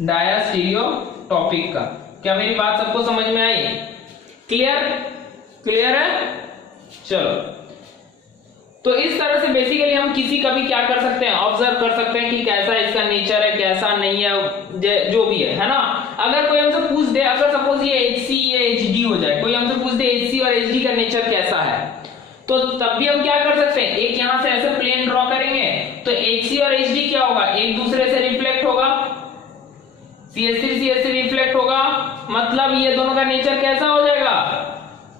डायास्टीरियोटॉपिक का। क्या मेरी बात सबको समझ में आई? क्लियर? क्लियर है? चलो, तो इस तरह से बेसिकली हम किसी का भी क्या कर सकते हैं, ऑब्जर्व कर सकते हैं कि कैसा इसका नेचर है, कैसा नहीं है, जो भी है ना। अगर कोई हमसे पूछ दे, अगर सपोज ये HC ये HD हो जाए, कोई हमसे पूछ दे HC और HD का नेचर कैसा है, तो तब भी हम क्या कर सकते हैं, एक यहां से ऐसे प्लेन ड्रॉ करेंगे तो HC और HD क्या होगा, एक दूसरे से रिफ्लेक्ट होगा, CH3 रिफ्लेक्ट होगा, मतलब ये दोनों का नेचर कैसा हो जाएगा,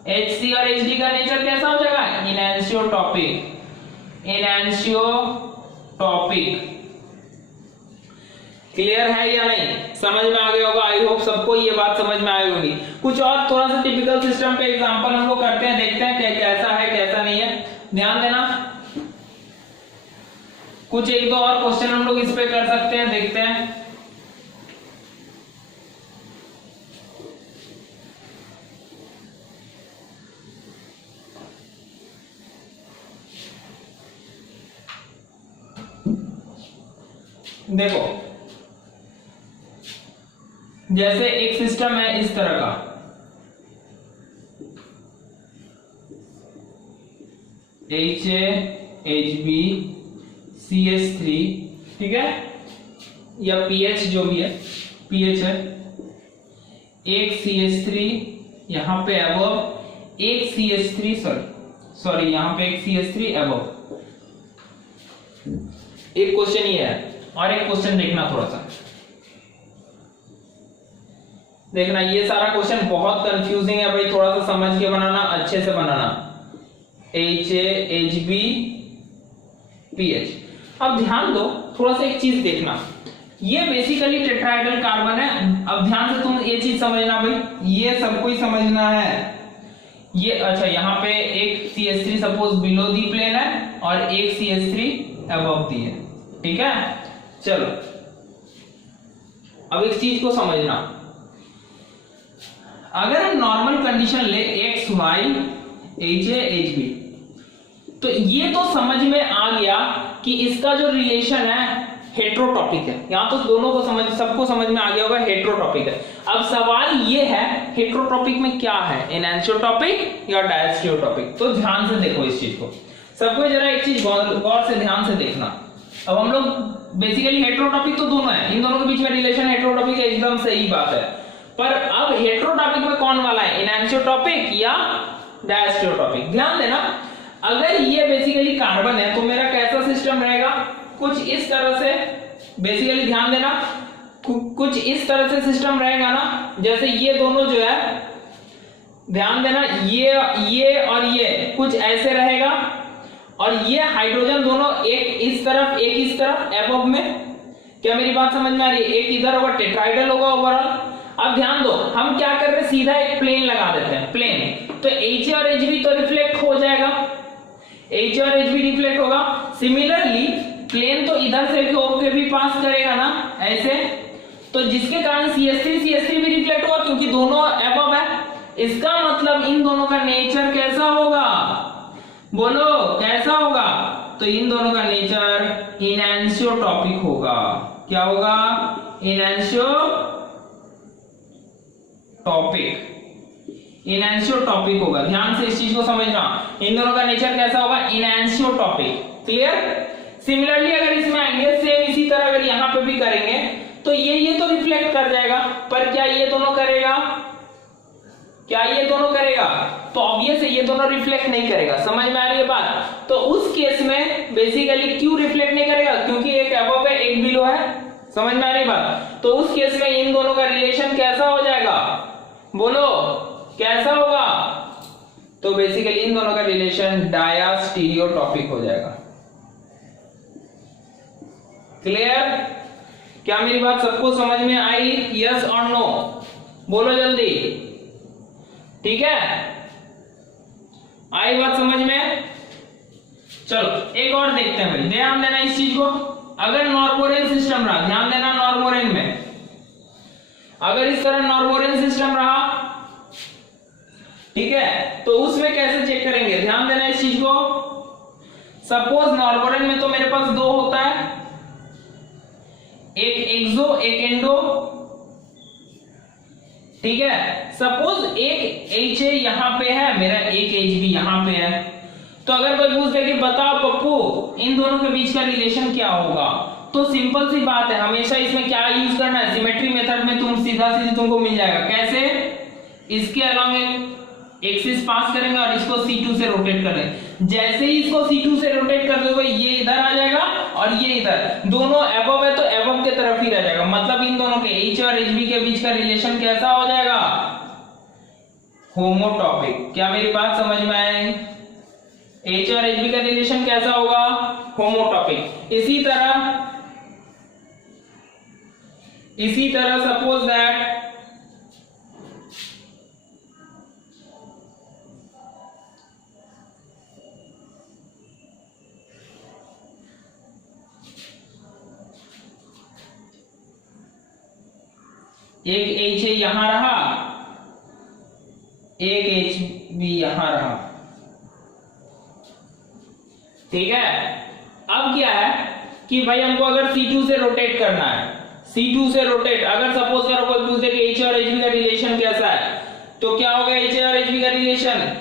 HC और HD का नेचर कैसा हो जाएगा, इनैंशियोटॉपिक। क्लियर है या नहीं? समझ में आ गया होगा, आई होप सबको ये बात समझ में आई होगी। कुछ और थोड़ा सा टिपिकल सिस्टम पे एग्जांपल हम लोग करते हैं, देखते हैं कि कैसा है कैसा नहीं है, ध्यान देना। कुछ एक दो और क्वेश्चन हम लोग इस पे कर सकते हैं, देखते हैं। देखो, जैसे एक सिस्टम है इस तरह का, HA HB CH3, ठीक है, या pH जो भी है, pH है, एक CH3 यहां पे अबव, एक CH3 सॉरी यहां पे एक CH3 अबव। एक क्वेश्चन ये है, और एक क्वेश्चन देखना, थोड़ा सा देखना, ये सारा क्वेश्चन बहुत कंफ्यूजिंग है भाई, थोड़ा सा समझ के बनाना, अच्छे से बनाना। HA HB pH। अब ध्यान दो, थोड़ा सा एक चीज देखना, ये बेसिकली टेट्राहेड्रल कार्बन है। अब ध्यान से तुम ये चीज समझना भाई, ये सबको ही समझना है। ये अच्छा, यहाँ पे एक CH3 suppose below the plane है और एक CH3 अबव दी है, ठीक है। चलो, अब एक चीज को समझना, अगर हम नॉर्मल कंडीशन ले x y HA HB, तो ये तो समझ में आ गया कि इसका जो रिलेशन है हेट्रोटॉपिक है। यहां तो दोनों को सबको समझ में आ गया होगा, हेट्रोटॉपिक है। अब सवाल ये है हेट्रोटॉपिक में क्या है, एनैंशियोटॉपिक या डायस्टियोटॉपिक। तो ध्यान से देखो इस चीज को, सबको जरा एक चीज गौर से ध्यान से देखना। अब हम लोग बेसिकली हेट्रोटॉपिक तो दोनों है, इन दोनों के बीच में रिलेशन हेट्रोटॉपिक है, एकदम सही बात है। पर अब हेट्रोटॉपिक में कौन वाला है, एनैंशियोटॉपिक या डायस्टियोटॉपिक? ध्यान देना, अगर ये बेसिकली कार्बन है तो मेरा कैसा सिस्टम रहेगा, कुछ इस तरह से, बेसिकली ध्यान देना, कुछ इस तरह से सिस्टम रहेगा ना, जैसे ये दोनों जो है, ध्यान देना, ये और ये कुछ ऐसे रहेगा, और ये हाइड्रोजन दोनों एक इस तरफ एक इस तरफ एबव में। क्या मेरी बात समझ में आ रही है? एक इधर होगा, टेट्राहेड्रल होगा ओवरऑल। अब ध्यान दो, हम क्या कर रहे हैं, सीधा एक प्लेन लगा देते हैं, प्लेन। तो HA और HB तो रिफ्लेक्ट हो जाएगा, HA और HB रिफ्लेक्ट होगा। सिमिलरली प्लेन तो इधर से होके भी पास करेगा ना, ऐसे, तो जिसके कारण CH3 भी रिफ्लेक्ट होगा, क्योंकि दोनों एबव है। इसका मतलब इन दोनों का नेचर कैसा होगा, बोलो कैसा होगा? तो इन दोनों का नेचर इनैंशियोटॉपिक होगा। क्या होगा? इनैंशियोटॉपिक होगा। ध्यान से इस चीज को समझना, इन दोनों का नेचर कैसा होगा, इनैंशियोटॉपिक। क्लियर? सिमिलरली अगर इसमें आएंगे सेम इसी तरह, अगर यहां पे भी करेंगे तो ये तो रिफ्लेक्ट कर जाएगा, पर क्या ये दोनों करेगा? क्या ये दोनों करेगा? तो ऑब्वियस है ये दोनों रिफ्लेक्ट नहीं करेगा। समझ में आ रही है बात? तो उस केस में बेसिकली क्यों रिफ्लेक्ट नहीं करेगा? क्योंकि एक अबव है एक बिलो है। समझ में आ रही बात? तो उस केस में इन दोनों का रिलेशन कैसा हो जाएगा, बोलो कैसा होगा? तो बेसिकली इन दोनों का रिलेशन डायास्टीरियोटॉपिक हो जाएगा। क्लियर? क्या मेरी बात सबको समझ में आई? यस और नो बोलो जल्दी। ठीक है, आई बात समझ में? चलो एक और देखते हैं भाई, ध्यान देना इस चीज को। अगर नॉर्मोरेन सिस्टम रहा, ध्यान देना, नॉर्मोरेन में अगर इस तरह नॉर्मोरेन सिस्टम रहा, ठीक है, तो उसमें कैसे चेक करेंगे? ध्यान देना इस चीज को। सपोज नॉर्मोरेन में तो मेरे पास दो होता है, एक एक्सो एक एंडो, ठीक है। सपोज एक एच ए यहां पे है, मेरा एक एच भी यहां पे है, तो अगर कोई पूछ दे कि बताओ पप्पू इन दोनों के बीच का रिलेशन क्या होगा, तो सिंपल सी बात है, हमेशा इसमें क्या यूज करना है, सिमेट्री मेथड में तुम सीधा सीधा तुमको मिल जाएगा। कैसे? इसके अलोंग एक एक्सिस पास करेंगे और इसको C2 से रोटेट कर देंगे। जैसे ही इसको C2 से रोटेट कर दोगे ये इधर आ जाएगा और ये इधर, दोनों एबव है तो एबव के तरफ ही रह जाएगा। मतलब इन दोनों के H और HB के बीच का रिलेशन कैसा हो जाएगा? होमोटॉपिक। क्या मेरी बात समझ में आई? H और HB का रिलेशन कैसा होगा? होमोटॉपिक। इसी तरह सपोज दैट एक H यहां रहा, एक HB यहां रहा, ठीक है। अब क्या है कि भाई हमको अगर C2 से रोटेट करना है, C2 से रोटेट, अगर सपोज करो कोई पूछ दे कि H और HB का रिलेशन कैसा है, तो क्या होगा H और HB का रिलेशन?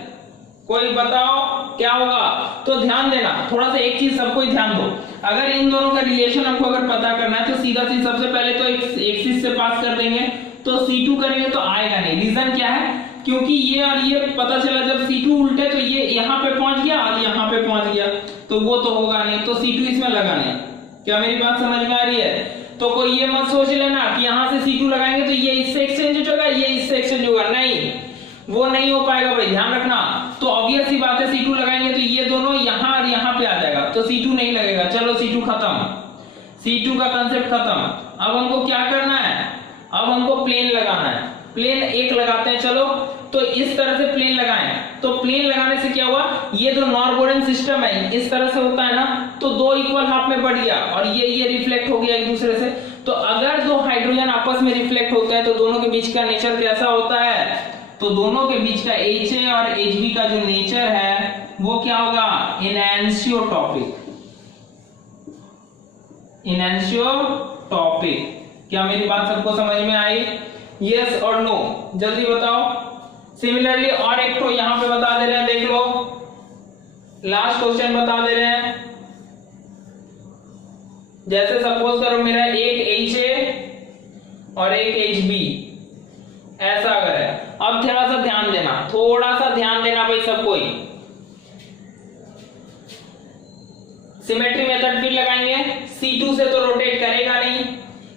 कोई बताओ क्या होगा? तो ध्यान देना थोड़ा सा, एक चीज सबको ध्यान दो। अगर इन दोनों का रिलेशन हमको अगर पता करना है तो सीधा सीधा सबसे पहले तो एक्सिस से पास कर देंगे, तो C2 करेंगे तो आएगा नहीं। रीजन क्या है? क्योंकि ये और ये पता चला जब C2 उल्टे तो ये यहाँ पे पहुंच गया और यहाँ पे पहुंच गया, तो वो तो होगा नहीं, तो C2 इसमें लगा नहीं। क्या मेरी बात समझ में आ रही है? तो कोई ये मत सोच लेना कि यहाँ से C2 लगाएंगे तो ये इससे एक्सचेंज होगा, ये इससे एक्सचेंज होगा, नहीं, वो नहीं हो पाएगा भाई, ध्यान रखना। तो ऑब्वियस सी बात है C2 लगाएंगे तो ये दोनों यहाँ और यहाँ पे आ जाएगा, तो C2 नहीं लगेगा। चलो C2 खत्म, C2 का कंसेप्ट खत्म। अब हमको क्या करना है? अब हमको प्लेन लगाना है। प्लेन एक लगाते हैं, चलो तो इस तरह से प्लेन लगाएं। तो प्लेन लगाने से क्या हुआ, ये जो नॉर्बोरेन सिस्टम है इस तरह से होता है ना, तो दो इक्वल हाफ में बढ़ गया और ये रिफ्लेक्ट हो गया एक दूसरे से। तो अगर दो हाइड्रोजन आपस में रिफ्लेक्ट होते हैं तो दोनों के बीच का नेचर कैसा होता है? तो दोनों के बीच का HA और HB का जो नेचर है वो क्या होगा? इनैंशियोटॉपिक। इनैंशियोटॉपिक। क्या मेरी बात सबको समझ में आई? यस और नो, जल्दी बताओ। सिमिलरली और एक तो यहां पे बता दे रहे हैं, देख लो, लास्ट क्वेश्चन बता दे रहे हैं। जैसे सपोज करो मेरा एक HA और एक HB ऐसा अगर है, अब थोड़ा सा ध्यान देना भाई सब कोई। सिमेट्री मेथड फिर लगाएंगे, C2 से तो रोटेट करेगा नहीं,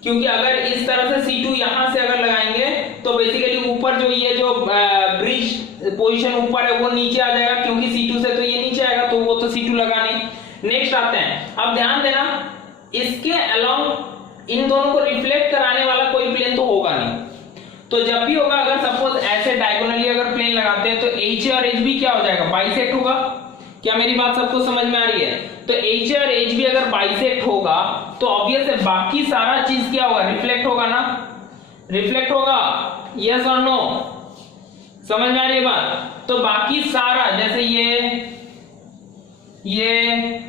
क्योंकि अगर इस तरह से C2 यहां से अगर लगाएंगे तो बेसिकली ऊपर जो ये जो ब्रिज पोजीशन ऊपर है वो नीचे आ जाएगा, क्योंकि C2 से तो ये नीचे आएगा, तो वो तो C2 लगा नहीं। नेक्स्ट आते हैं, अब ध्यान देना, इसके अलाउंग इन दोनों को रिफ्लेक्ट कराने वाला कोई प्लेन तो होगा नहीं। तो जब भी होगा, अगर सपोज ऐसे डायगोनली अगर प्लेन लगाते हैं तो HA और HB क्या हो जाएगा? बाइसेक्ट होगा। क्या मेरी बात सबको समझ में आ रही है? तो HA और HB अगर बाइसेक्ट होगा तो ऑब्वियस है बाकी सारा चीज क्या होगा? रिफ्लेक्ट होगा ना, रिफ्लेक्ट होगा। यस और नो, समझ में आ रही है बात? तो बाकी सारा, जैसे ये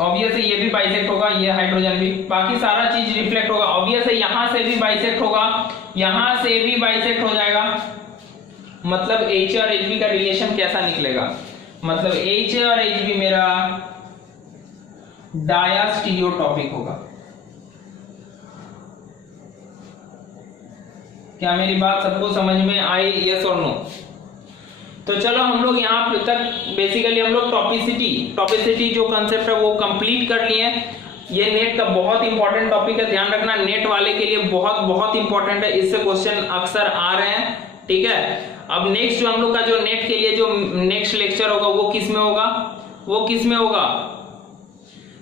ऑब्वियस है ये भी बाइसेक्ट होगा, ये हाइड्रोजन भी, बाकी सारा चीज रिफ्लेक्ट होगा। ऑब्वियस है यहां से भी बाइसेक्ट होगा, यहां से भी बाइसेक्ट हो जाएगा। मतलब H और HB का रिलेशन कैसा निकलेगा? मतलब H और HB मेरा डायास्टीरियोटॉपिक होगा। क्या मेरी बात सबको समझ में आई? यस और नो? तो चलो हम लोग यहाँ तक बेसिकली हम लोग टॉपिसिटी जो कंसेप्ट है वो कंप्लीट कर लिए। ये नेट का बहुत इंपॉर्टेंट टॉपिक है, ध्यान रखना, नेट वाले के लिए बहुत बहुत इंपॉर्टेंट है, इससे क्वेश्चन अक्सर आ रहे हैं, ठीक है। अब नेक्स्ट जो हम लोग का जो नेट के लिए जो नेक्स्ट लेक्चर होगा वो किस में होगा? वो किस में होगा?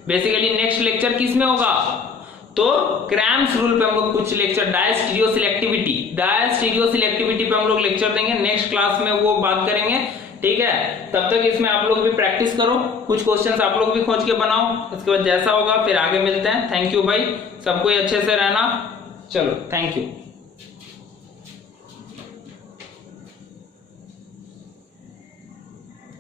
बेसिकली नेक्स्ट लेक्चर किस में होगा? तो क्रैम्स रूल पे हम लोग कुछ लेक्चर, डायस्टीरियो सिलेक्टिविटी पे हम लोग लेक्चर देंगे, नेक्स्ट क्लास में वो बात करेंगे, ठीक है। तब तक इसमें आप लोग भी प्रैक्टिस करो, कुछ क्वेश्चंस आप लोग भी खोज के बनाओ, उसके बाद जैसा होगा फिर आगे मिलते हैं। थैंक यू भाई, सबको अच्छे से रहना, चलो थैंक यू।